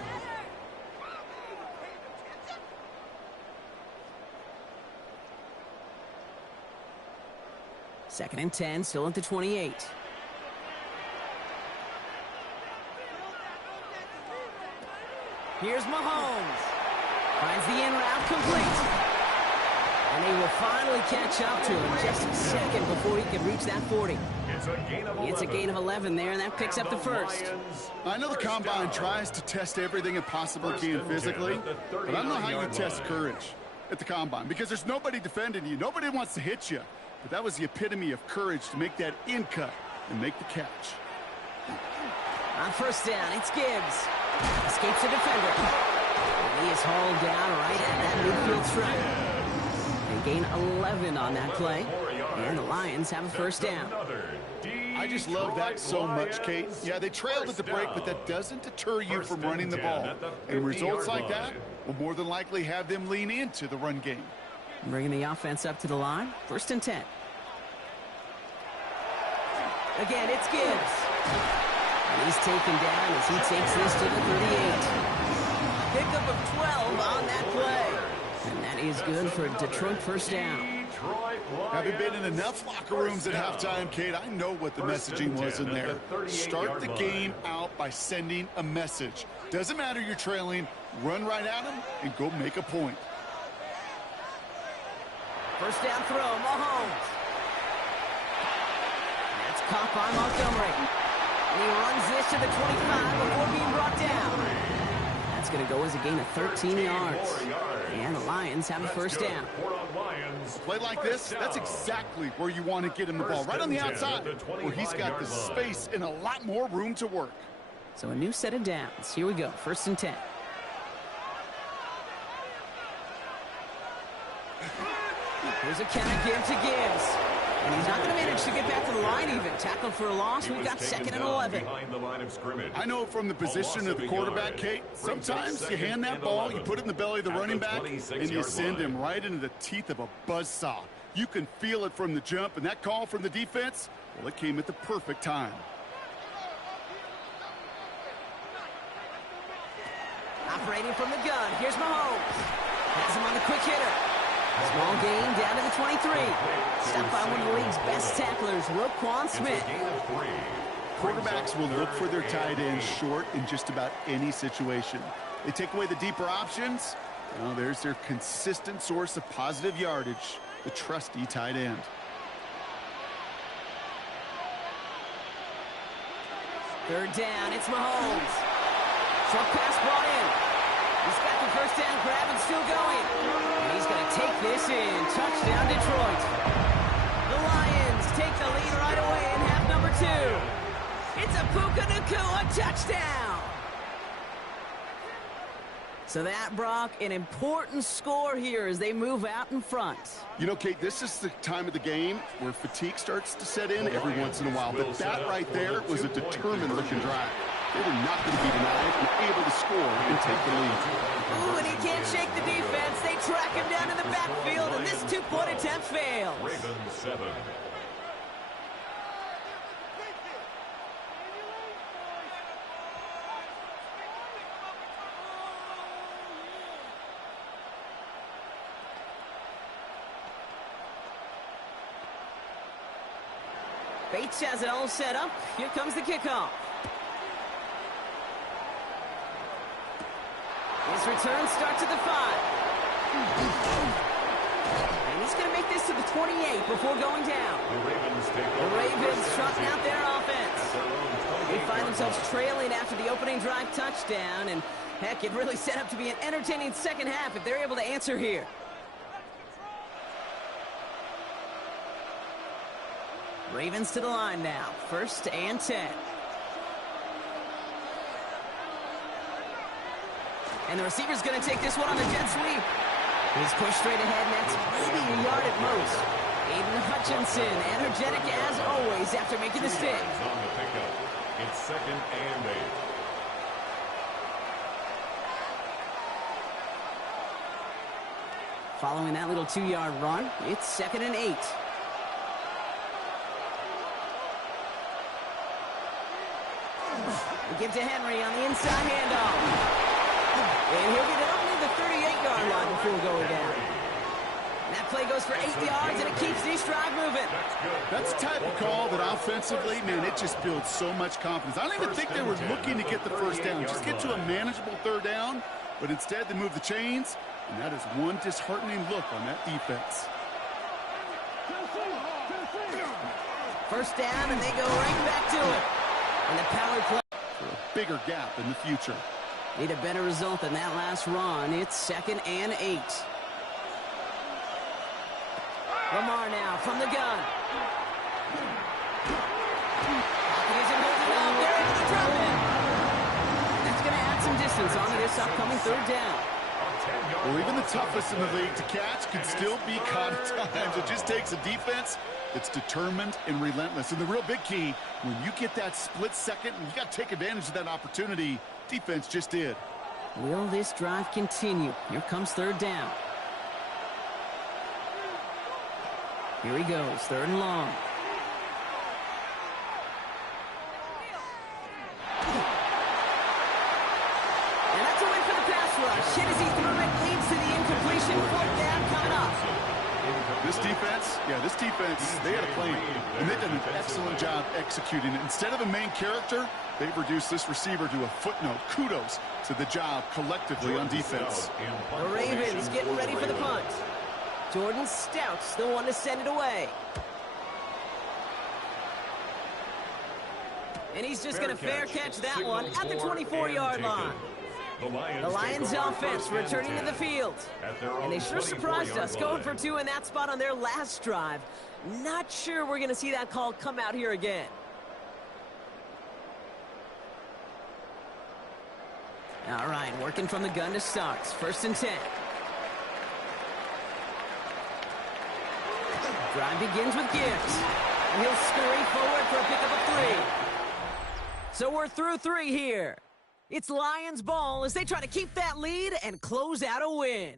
Second and 10, still at the 28. Here's Mahomes. Finds the in route complete. And they will finally catch up to him just a second before he can reach that 40. It's a gain of 11 there, and that picks up the first. I know the Combine tries to test everything it possibly can physically, but I don't know how you test courage at the Combine because there's nobody defending you. Nobody wants to hit you. But that was the epitome of courage to make that in cut and make the catch. On 1st down, it's Gibbs. Escapes the defender. And he is hauled down right at that midfield stripe. They gain 11 on that play. And the Lions have a 1st down. I just love that so much, Kate. Yeah, they trailed at the break, but that doesn't deter you from running the ball. And results like that will more than likely have them lean into the run game. Bringing the offense up to the line. 1st and 10. Again, it's Gibbs. And he's taken down as he takes this to the 38. Pickup of 12 on that play. And that is good for Detroit 1st down. Having been in enough locker rooms at halftime, Kate, I know what the messaging was in there. Start the game out by sending a message. Doesn't matter you're trailing, run right at them and go make a point. 1st down throw, Mahomes. That's caught by Montgomery. And he runs this to the 25 before being brought down. That's going to go as a gain of 13 yards. And the Lions have a 1st down. Play like this, that's exactly where you want to get him the ball. Right on the outside, where he's got the space and a lot more room to work. So a new set of downs. Here we go, 1st and 10. Here's a counter give to Gibbs. And he's not going to manage to get back to the line even. Tackled for a loss. We've got 2nd and 11. I know from the position of the quarterback, Kate, sometimes you hand that ball, you put it in the belly of the running back, and you send him right into the teeth of a buzzsaw. You can feel it from the jump, and that call from the defense, well, it came at the perfect time. Operating from the gun. Here's Mahomes. Has him on the quick hitter. Small gain down to the 23. Stopped by one of the league's best tacklers, Roquan Smith. Quarterbacks will look for their tight ends short in just about any situation. They take away the deeper options. Well, there's their consistent source of positive yardage, the trusty tight end. Third down, it's Mahomes. Short pass brought in. He's got the 1st down grab and still going. And he's going to take this in. Touchdown, Detroit. The Lions take the lead right away in half number 2. It's a Puka Nacua touchdown. So that, Brock, an important score here as they move out in front. You know, Kate, this is the time of the game where fatigue starts to set in every once in a while. But that right there was a determined-looking drive. They were not going to be denied and able to score and take the lead. Ooh, and he can't shake the defense. They track him down in the backfield, and this 2-point attempt fails. Ravens 7. Bates has it all set up. Here comes the kickoff. His return starts at the 5. And he's going to make this to the 28 before going down. The Ravens trotting out their offense. They find themselves trailing after the opening drive touchdown, and heck, it really set up to be an entertaining second half if they're able to answer here. Ravens to the line now. 1st and 10. And the receiver's going to take this one on the jet sweep. He's pushed straight ahead, and that's maybe a yard at most. Aiden Hutchinson, energetic as always after making the stick. On the pickup. It's 2nd and 8. Following that little 2-yard run, it's 2nd and 8. We give to Henry on the inside handoff. And he'll get it up near the 38-yard line before going down. That play goes for 8 yards, and it keeps this drive moving. That's the type of call that offensively, man, it just builds so much confidence. I don't even think they were looking to get the first down, just get to a manageable 3rd down, but instead they move the chains, and that is one disheartening look on that defense. 1st down, and they go right back to it. And the power play For a bigger gap in the future. need a better result than that last run. It's 2nd and 8. Lamar now from the gun. That's going to add some distance onto this upcoming 3rd down. Well, even the toughest in the league to catch can still be caught at times. It just takes a defense that's determined and relentless. And the real big key, when you get that split second, and you got to take advantage of that opportunity, defense just did. Will this drive continue? Here comes 3rd down. Here he goes, 3rd and long. And that's a win for the pass rush. Hit as he threw it, leads to the incompletion. 4th down coming up. This defense, they had a plan, and they've done an excellent job executing it. Instead of a main character, they've reduced this receiver to a footnote. Kudos to the job collectively on defense. The Ravens getting ready for the punt. Jordan Stout's the one to send it away. And he's just going to fair catch that one at the 24-yard line. The Lions offense returning to the field. And they sure surprised us going for 2 in that spot on their last drive. Not sure we're going to see that call come out here again. All right, working from the gun to start. 1st and 10. Drive begins with Gibbs. And he'll scurry forward for a pickup of 3. So we're through 3 here. It's Lions ball as they try to keep that lead and close out a win.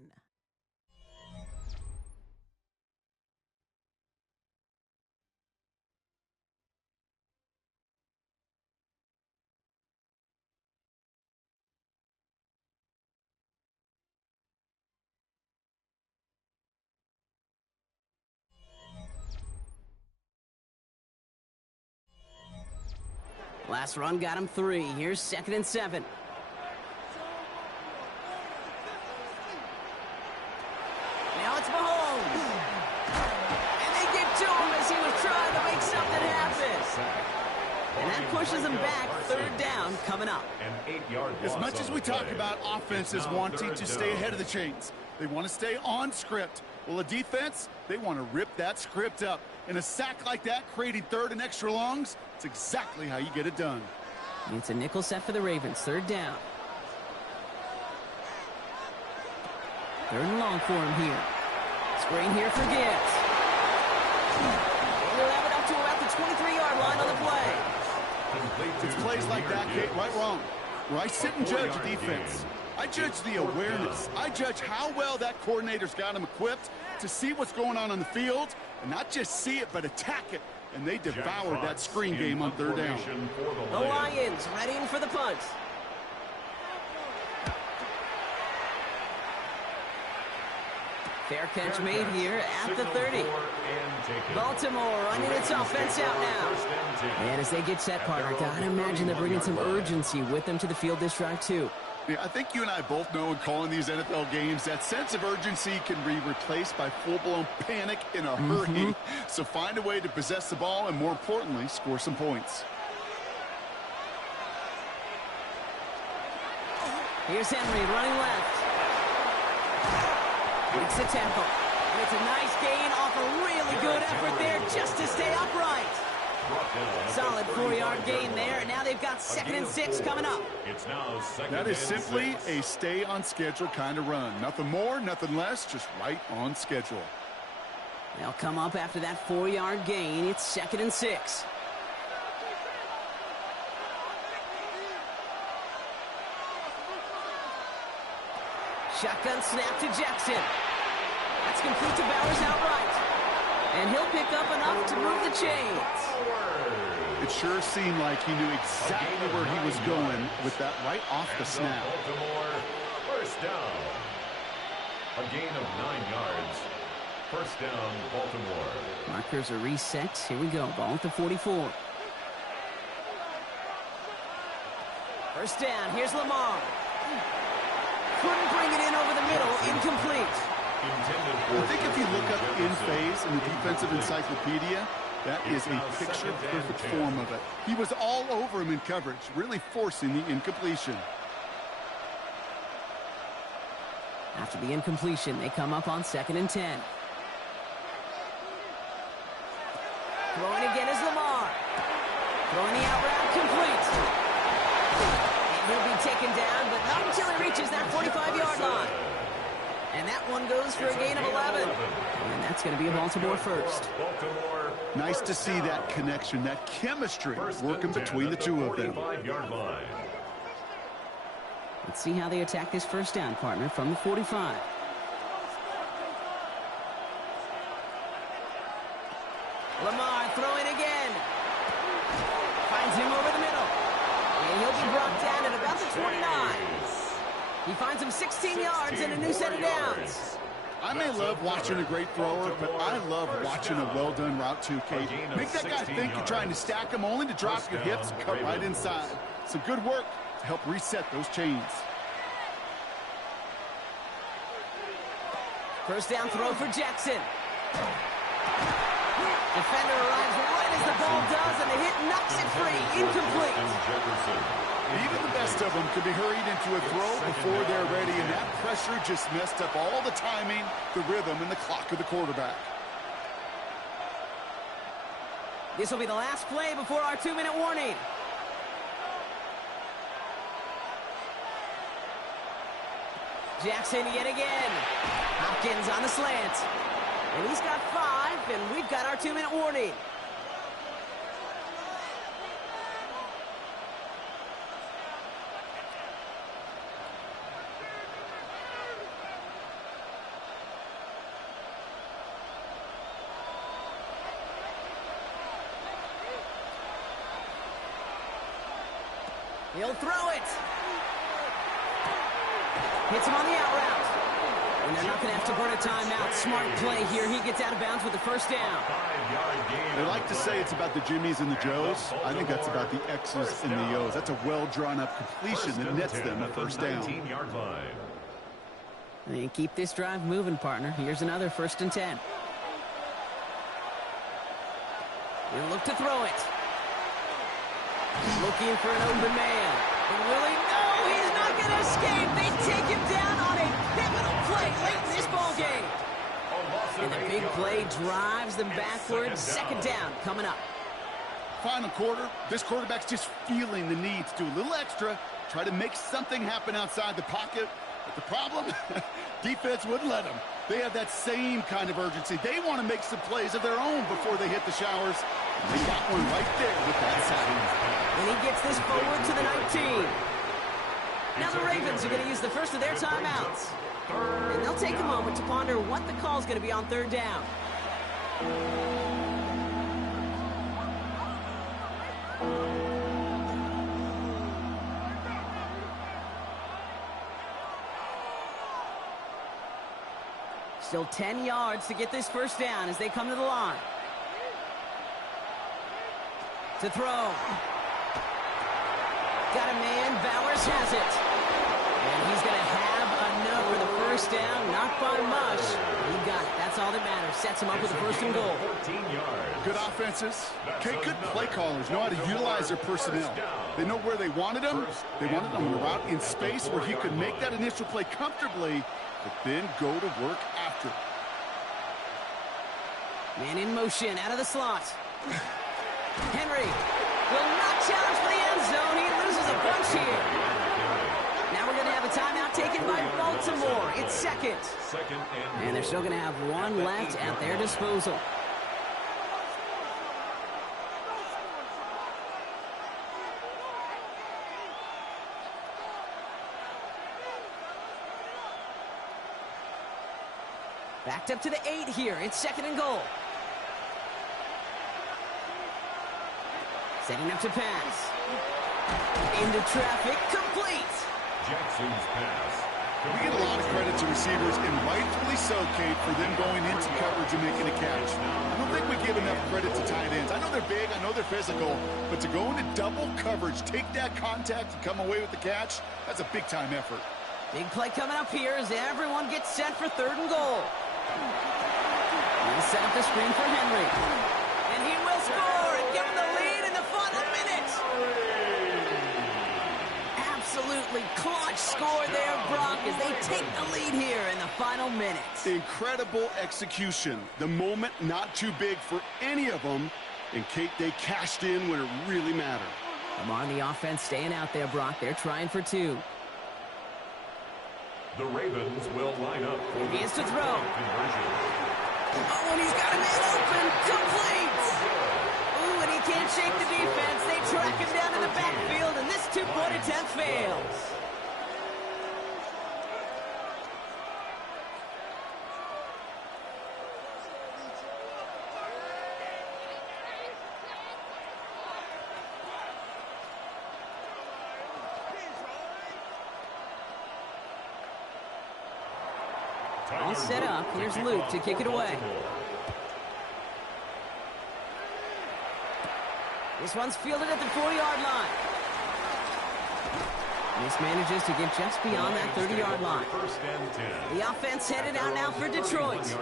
Last run got him 3. Here's 2nd and 7. Now it's Mahomes. And they get to him as he was trying to make something happen. And that pushes him back. 3rd down coming up. As much as we talk about offenses wanting to stay ahead of the chains, they want to stay on script. Well, a defense, they want to rip that script up. And a sack like that, creating 3rd and extra longs, it's exactly how you get it done. It's a nickel set for the Ravens. 3rd down. 3rd and long for him here. Screen here for Gibbs. They'll have it up to about the 23-yard line on the play. It's plays like that, Kate, right wrong. Where I sit and judge a defense. I judge the awareness. I judge how well that coordinator's got him equipped to see what's going on the field, and not just see it, but attack it. And they devoured that screen game on 3rd down. The Lions readying for the punt. Fair catch made here at the 30. Baltimore running its offense out now. And as they get set, partner, gotta imagine they're bringing some urgency with them to the field this drive too. Yeah, I think you and I both know in calling these NFL games that sense of urgency can be replaced by full-blown panic in a hurry. So find a way to possess the ball and, more importantly, score some points. Here's Henry running left. It's a tackle. And it's a nice gain off a really good effort there just to stay upright. Solid 4-yard gain there, and now they've got 2nd and 6 coming up. It's now second That is simply and 6. a stay-on-schedule kind of run. Nothing more, nothing less, just right on schedule. They'll come up after that 4-yard gain. It's 2nd and 6. Shotgun snap to Jackson. That's complete to Bowers outright. And he'll pick up enough to move the chains. It sure seemed like he knew exactly where he was going with that right off the snap. Baltimore, first down. A gain of 9 yards. First down, Baltimore. Markers are reset. Here we go. Ball at the 44. First down. Here's Lamar. Couldn't bring it in over the middle. Incomplete. I think if you look up in phase in the defensive encyclopedia, that is a picture-perfect form of it. He was all over him in coverage, really forcing the incompletion. After the incompletion, they come up on 2nd and 10. Throwing again is Lamar. Throwing the out route complete. And he'll be taken down, but not until he reaches that 45-yard line. And that one goes for a gain of 11. And that's going to be a Baltimore first. Nice to see that connection, that chemistry working between the two of them. Let's see how they attack this first down, partner, from the 45. Lamar throwing again. Finds him over the middle. And he'll be brought down at about the 29. He finds him 16 yards and a new set of downs. I may love watching a great thrower, but I love watching a well-done route too, Kate. Make that guy think you're trying to stack him only to drop your hips and cut right inside. Some good work to help reset those chains. First down throw for Jackson. Defender arrives right as the ball does, and the hit knocks it free. Incomplete. Even the best of them could be hurried into a throw before they're ready, and that pressure just messed up all the timing, the rhythm, and the clock of the quarterback. This will be the last play before our 2-minute warning. Jackson yet again. Hopkins on the slant. And he's got 5, and we've got our 2-minute warning. He'll throw it. Hits him on the out route. And they're not going to have to burn a timeout. Smart play here. He gets out of bounds with the first down. They like to say it's about the Jimmies and the Joes. I think that's about the X's and the O's. That's a well-drawn-up completion that nets them a first down. And keep this drive moving, partner. Here's another 1st and 10. He'll look to throw it. Looking for an open man. And Willie, no, he's not going to escape. They take him down on a pivotal play late in this ball game. And the big play drives them backwards. 2nd down coming up. Final quarter, this quarterback's just feeling the need to do a little extra, try to make something happen outside the pocket. But the problem, defense wouldn't let them. They have that same kind of urgency. They want to make some plays of their own before they hit the showers. And they got one right there with that sack. And he gets this forward to the 19. Now the Ravens are going to use the first of their timeouts. And they'll take a moment to ponder what the call is going to be on 3rd down. Still 10 yards to get this first down as they come to the line. To throw. Got a man. Bowers has it. And he's going to have enough for the first down. Not by much. He got it. That's all that matters. Sets him up with a first and goal. 14 yards. Good offenses. Okay, good play callers know how to utilize their personnel. They know where they wanted him. They wanted him out in space where he could make that initial play comfortably, but then go to work after. Man in motion out of the slot. Henry will not challenge for the end zone. He loses a bunch here. Now we're going to have a timeout taken by Baltimore. It's second. And they're still going to have one left at their disposal. Backed up to the 8 here. It's second and goal. Setting up to pass. Into traffic. Complete. Jackson's pass. We get a lot of credit to receivers, and rightfully so, Kate, for them going into coverage and making a catch. I don't think we give enough credit to tight ends. I know they're big, I know they're physical, but to go into double coverage, take that contact, and come away with the catch, that's a big-time effort. Big play coming up here as everyone gets set for third and goal. He'll set up the screen for Henry. And he will score and give him the lead in the final minute. Absolutely clutch score there, Brock, as they take the lead here in the final minute. Incredible execution. The moment not too big for any of them. And, Kate, they cashed in when it really mattered. Come on, the offense staying out there, Brock. They're trying for 2. The Ravens will line up for He is to throw. conversion. Oh, and he's got a man open. Complete. Ooh, and he can't shake the defense. They track him down in the backfield, and this 2-point attempt fails. All set up. Here's Luke to kick it away. This one's fielded at the 4-yard line. This manages to get just beyond that 30-yard line. The offense headed out now for Detroit.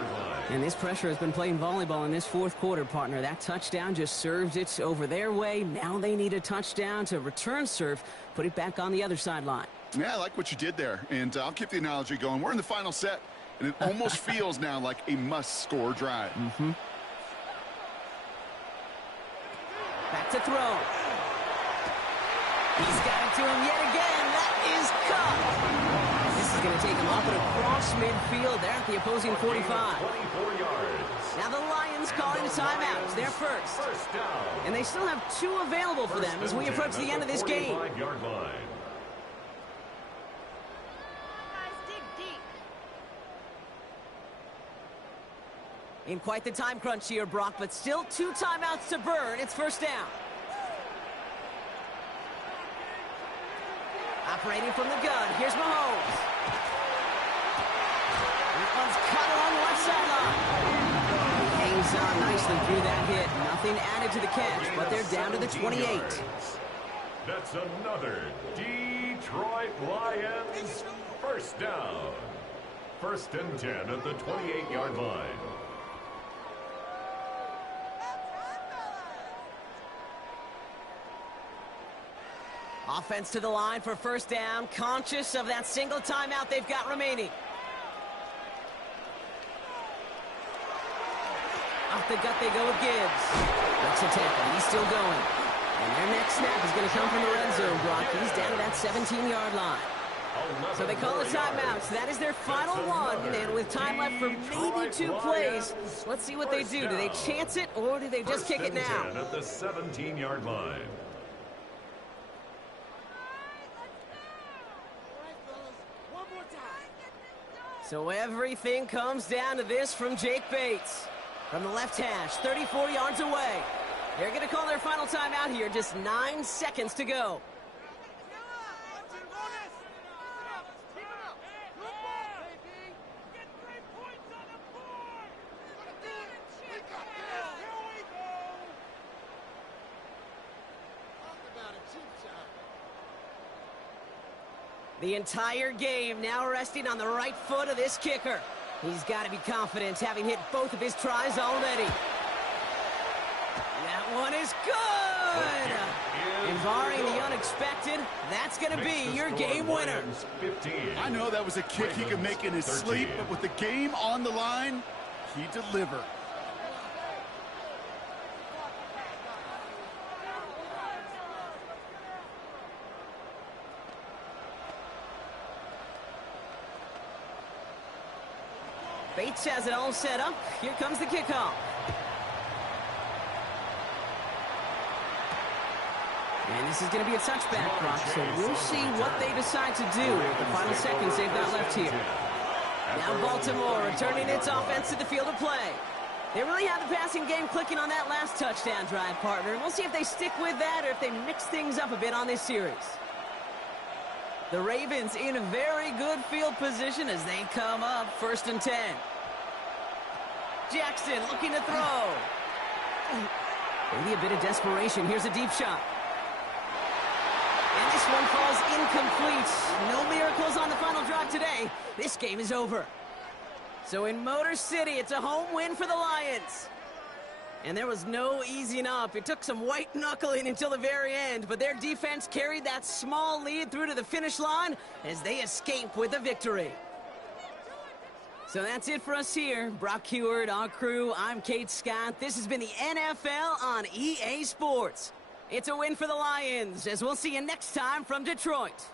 And this pressure has been playing volleyball in this fourth quarter, partner. That touchdown just served it over their way. Now they need a touchdown to return serve, put it back on the other sideline. Yeah, I like what you did there. And I'll keep the analogy going. We're in the final set. And it almost feels now like a must-score drive. Back to throw. He's got it to him yet again. That is caught. This is going to take him up and across midfield there at the opposing 45. 24 yards. Now the Lions calling a timeout. It's their first. And they still have 2 available for them as we approach the end of this game. 45-yard line. In quite the time crunch here, Brock, but still 2 timeouts to burn. It's first down. Operating from the gun, here's Mahomes. That one's cut along the left sideline. Hangs on nicely through that hit. Nothing added to the catch, but they're down to the 28. That's another Detroit Lions first down. First and 10 at the 28-yard line. Offense to the line for first down, conscious of that single timeout they've got remaining. Off the gut they go with Gibbs. Let's attack him. He's still going. And their next snap is going to come from the red zone, Brock. He's down to that 17-yard line. So they call a timeout. So that is their final one. And with time left for maybe 2 plays, let's see what they do. Do they chance it or do they just kick it now? At the 17-yard line. So everything comes down to this from Jake Bates. From the left hash, 34 yards away. They're going to call their final timeout here. Just 9 seconds to go. The entire game now resting on the right foot of this kicker. He's got to be confident, having hit both of his tries already. That one is good! And barring the unexpected, that's going to be your game winner. I know that was a kick he could make in his sleep, but with the game on the line, he delivered. Bates has it all set up. Here comes the kickoff. And this is going to be a touchback, Brock, so we'll see what they decide to do with the final seconds they've got left here. Now Baltimore returning its offense to the field of play. They really have the passing game clicking on that last touchdown drive, partner. And we'll see if they stick with that or if they mix things up a bit on this series. The Ravens in a very good field position as they come up 1st and 10. Jackson looking to throw. Maybe a bit of desperation. Here's a deep shot. And this one falls incomplete. No miracles on the final drive today. This game is over. So in Motor City, it's a home win for the Lions. And there was no easing up. It took some white knuckling until the very end, but their defense carried that small lead through to the finish line as they escape with a victory. So that's it for us here. Brock Huard, our crew, I'm Kate Scott. This has been the NFL on EA Sports. It's a win for the Lions, as we'll see you next time from Detroit.